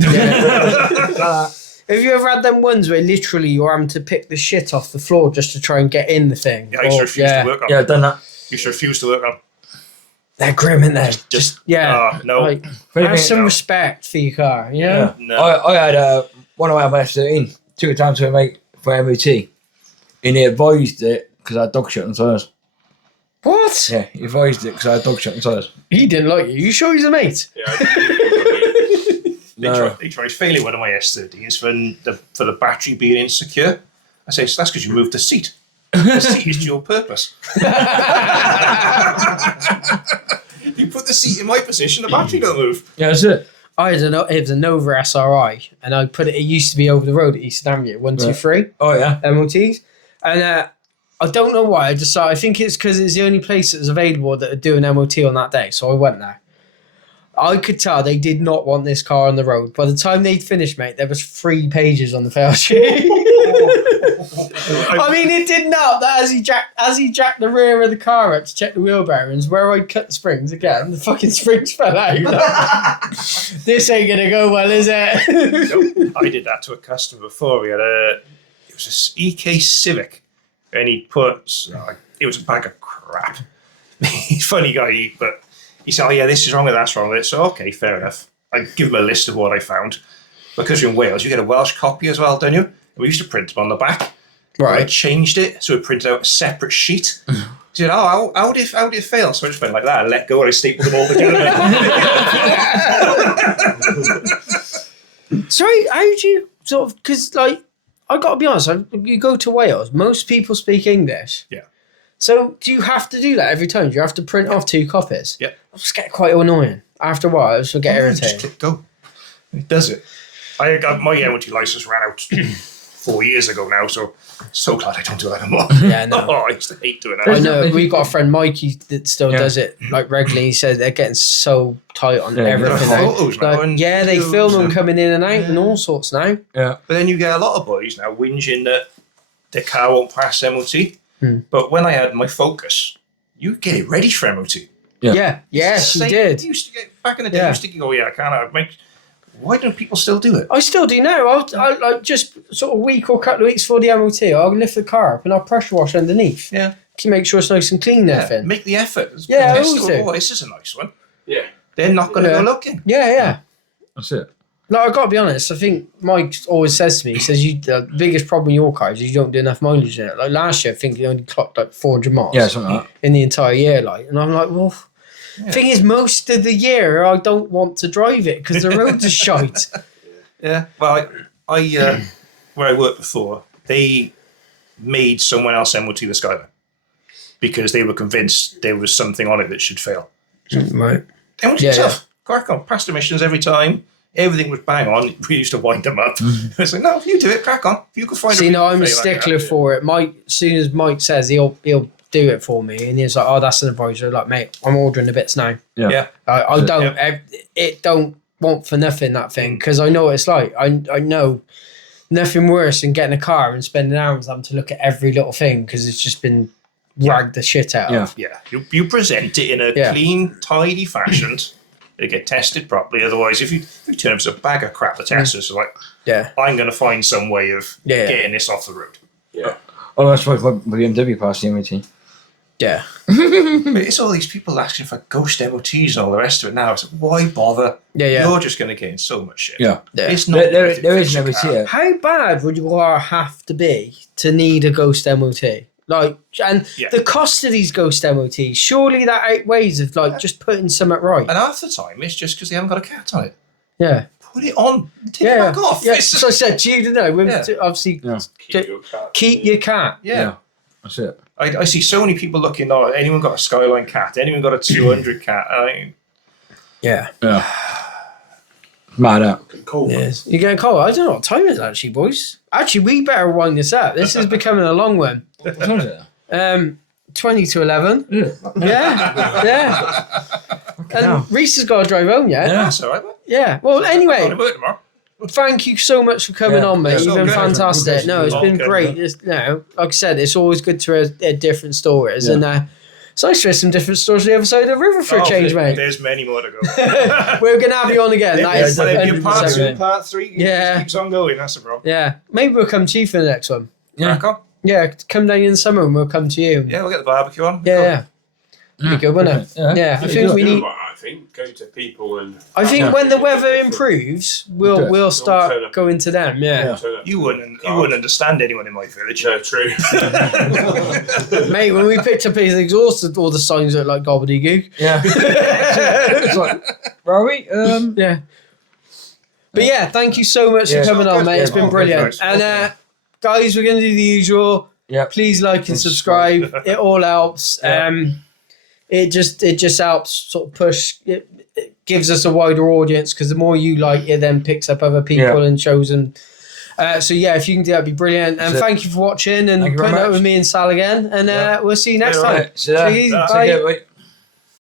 Have you ever had them ones where literally you're having to pick the shit off the floor just to try and get in the thing? Yeah, I used to refuse to work on. Yeah, I've done that. Used to refuse to work on. They're grim, aren't they? Just no. Like, have some respect for your car, you know? No. I had one of my F13, took it down to a mate for MOT, and he advised it because I had dog shit on tyres. What? Yeah, he advised it because I had dog shit on tyres. He didn't like you. You sure he's a mate? Yeah, They tried failing one of my S30s for the battery being insecure. I say, so that's because you moved the seat. The seat is dual purpose. You put the seat in my position, the battery don't move. Yeah, that's it. I had it was a Nova SRI, and I put it used to be over the road at Eastern Avenue, 123 Oh, yeah. MOTs. And I don't know why, I think it's because it's the only place that was available that would do an MOT on that day, so I went there. I could tell they did not want this car on the road. By the time they'd finished, mate, there was 3 pages on the fail sheet. I mean, it didn't help that as he jacked the rear of the car up to check the wheel bearings, where I cut the springs again, the fucking springs fell out. This ain't gonna go well, is it? I did that to a customer before. It was an EK Civic, and he put, it was a bag of crap. He's a funny guy, but he said, oh yeah, this is wrong with that's wrong with it. So, okay, fair enough. I give him a list of what I found. Because you're in Wales, you get a Welsh copy as well, don't you? We used to print them on the back. Right. I changed it, so it printed out a separate sheet. He said, oh, how did it fail? So I just went like that and let go and I stapled them all together. Sorry, how do you sort of, because like, I got to be honest. You go to Wales, most people speak English. Yeah. So do you have to do that every time? Do you have to print off 2 copies? Yeah. It just get quite annoying. After a while, it just get Just irritating. click go. It does it. I got my MOT license ran out 4 years ago now, so glad I don't do that anymore. Yeah, no. Oh, I used to hate doing I that. know we've got a friend Mikey that still Yeah. does it like regularly. He said they're getting so tight on Yeah, everything. there are now. photos now Like, and yeah, they videos film them and- coming in and out and all sorts now. Yeah. But then you get a lot of boys now whinging that their car won't pass MOT. Hmm. But when I had my Focus, you get it ready for MOT. Yeah. Yeah, It's she the same- did. You used to get, back in the day, Yeah. you used to go, yeah, I can't have make. Why don't people still do it? I still do now. I like just sort of week or couple of weeks before the MOT, I'll lift the car up and I'll pressure wash underneath. Yeah. To make sure it's nice and clean. Yeah, Everything. make the effort. Yeah, I Test always it. do. Oh, this is a nice one. Yeah. They're not going to Yeah. go looking. Yeah. That's it. Like, I've got to be honest, I think Mike always says to me, he says, the biggest problem with your car is you don't do enough mileage in it. Like last year, I think you only clocked like 400 miles Yeah, something like that. in the entire year. Like, and I'm like, well, thing is, most of the year I don't want to drive it because the roads are shite. Yeah. Well, I where I worked before, they made someone else MOT the Skyline because they were convinced there was something on it that should fail. Right. MOT Yeah, yourself. Crack on. Passed emissions every time. Everything was bang on. We used to wind them up. It's like, no, you do it. Crack on. If you can find See, a no, reason I'm a to fail that stickler car. for it. Mike, as soon as Mike says he'll do it for me, and he's like, "Oh, that's an advisor." Like, mate, I'm ordering the bits now. Yeah. I don't. It don't want for nothing that thing because I know what it's like. I know nothing worse than getting a car and spending hours having to look at every little thing because it's just been ragged the shit out of. Yeah. You present it in a Yeah. clean, tidy fashion. They get tested properly. Otherwise, if you turn up as a bag of crap, the testers are like, Yeah. I'm going to find some way of Yeah. getting this off the road. Yeah. Oh, that's why my BMW passed the MOT. Yeah. But it's all these people asking for ghost MOTs and all the rest of it now. It's like, why bother? Yeah. You're just going to get in so much shit. Yeah. Yeah. It's not. There worth it is fixing an a MOT car. here. How bad would your car have to be to need a ghost MOT? Like, and Yeah. the cost of these ghost MOTs, surely that outweighs of like just putting something right. And half the time, it's just because they haven't got a cat on it. Yeah. Put it on. Take Yeah. it back off. Yeah. It's So I said to you today, obviously, Yeah. Keep your cat. keep your cat. yeah. That's it. I see so many people looking. Oh, anyone got a Skyline cat? Anyone got a 200 cat? Yeah. Yeah. Mad up. Cool. Yes. You're getting cold. I don't know what time it is actually, boys. Actually, we better wind this up. This is becoming a long one. What time is it? 20 to 11. Yeah. Yeah. And hell. Rhys has got to drive home yet. Yeah. That's all right. Yeah. Well, I'm anyway, going to work tomorrow. thank you so much for coming Yeah. on, mate. It's You've all been good. fantastic. No, it's All been good, great. man. It's, like I said, it's always good to hear different stories. Yeah. And it's nice to hear some different stories on the other side of the river for a change, mate. There's many more to go. We're going to have you on again. That is But if you're part 100%. 2, part 3, it Yeah. just keeps on going. That's the problem. Yeah. Maybe we'll come to you for the next one. Yeah. Crack on. Yeah, come down in the summer and we'll come to you. Yeah, we'll get the barbecue on. Yeah. Be good, wouldn't it? Yeah. Yeah. I Yeah, think good. we need. I think go to people and. I think Yeah. when the weather improves, we'll Okay. we'll turn start up. going to them. Yeah. Yeah. You wouldn't understand anyone in my village. No, true. Mate, when we picked up his exhaust, all the signs look like gobbledygook. Yeah. It's like, where are we? Yeah. But yeah, thank you so much Yeah. for coming on, mate. It's Yeah, been good, brilliant. guys. And guys, we're going to do the usual. Yeah. Please like and subscribe. It all helps. It just helps sort of push. It gives us a wider audience because the more you like, it then picks up other people Yeah. and shows them. So yeah, if you can do that, it'd be brilliant. And That's it. thank you for watching and Thank you very putting up much. with me and Sal again. And we'll see you next Yeah, time. right. So, Take it easy. Take Bye. Take it, wait.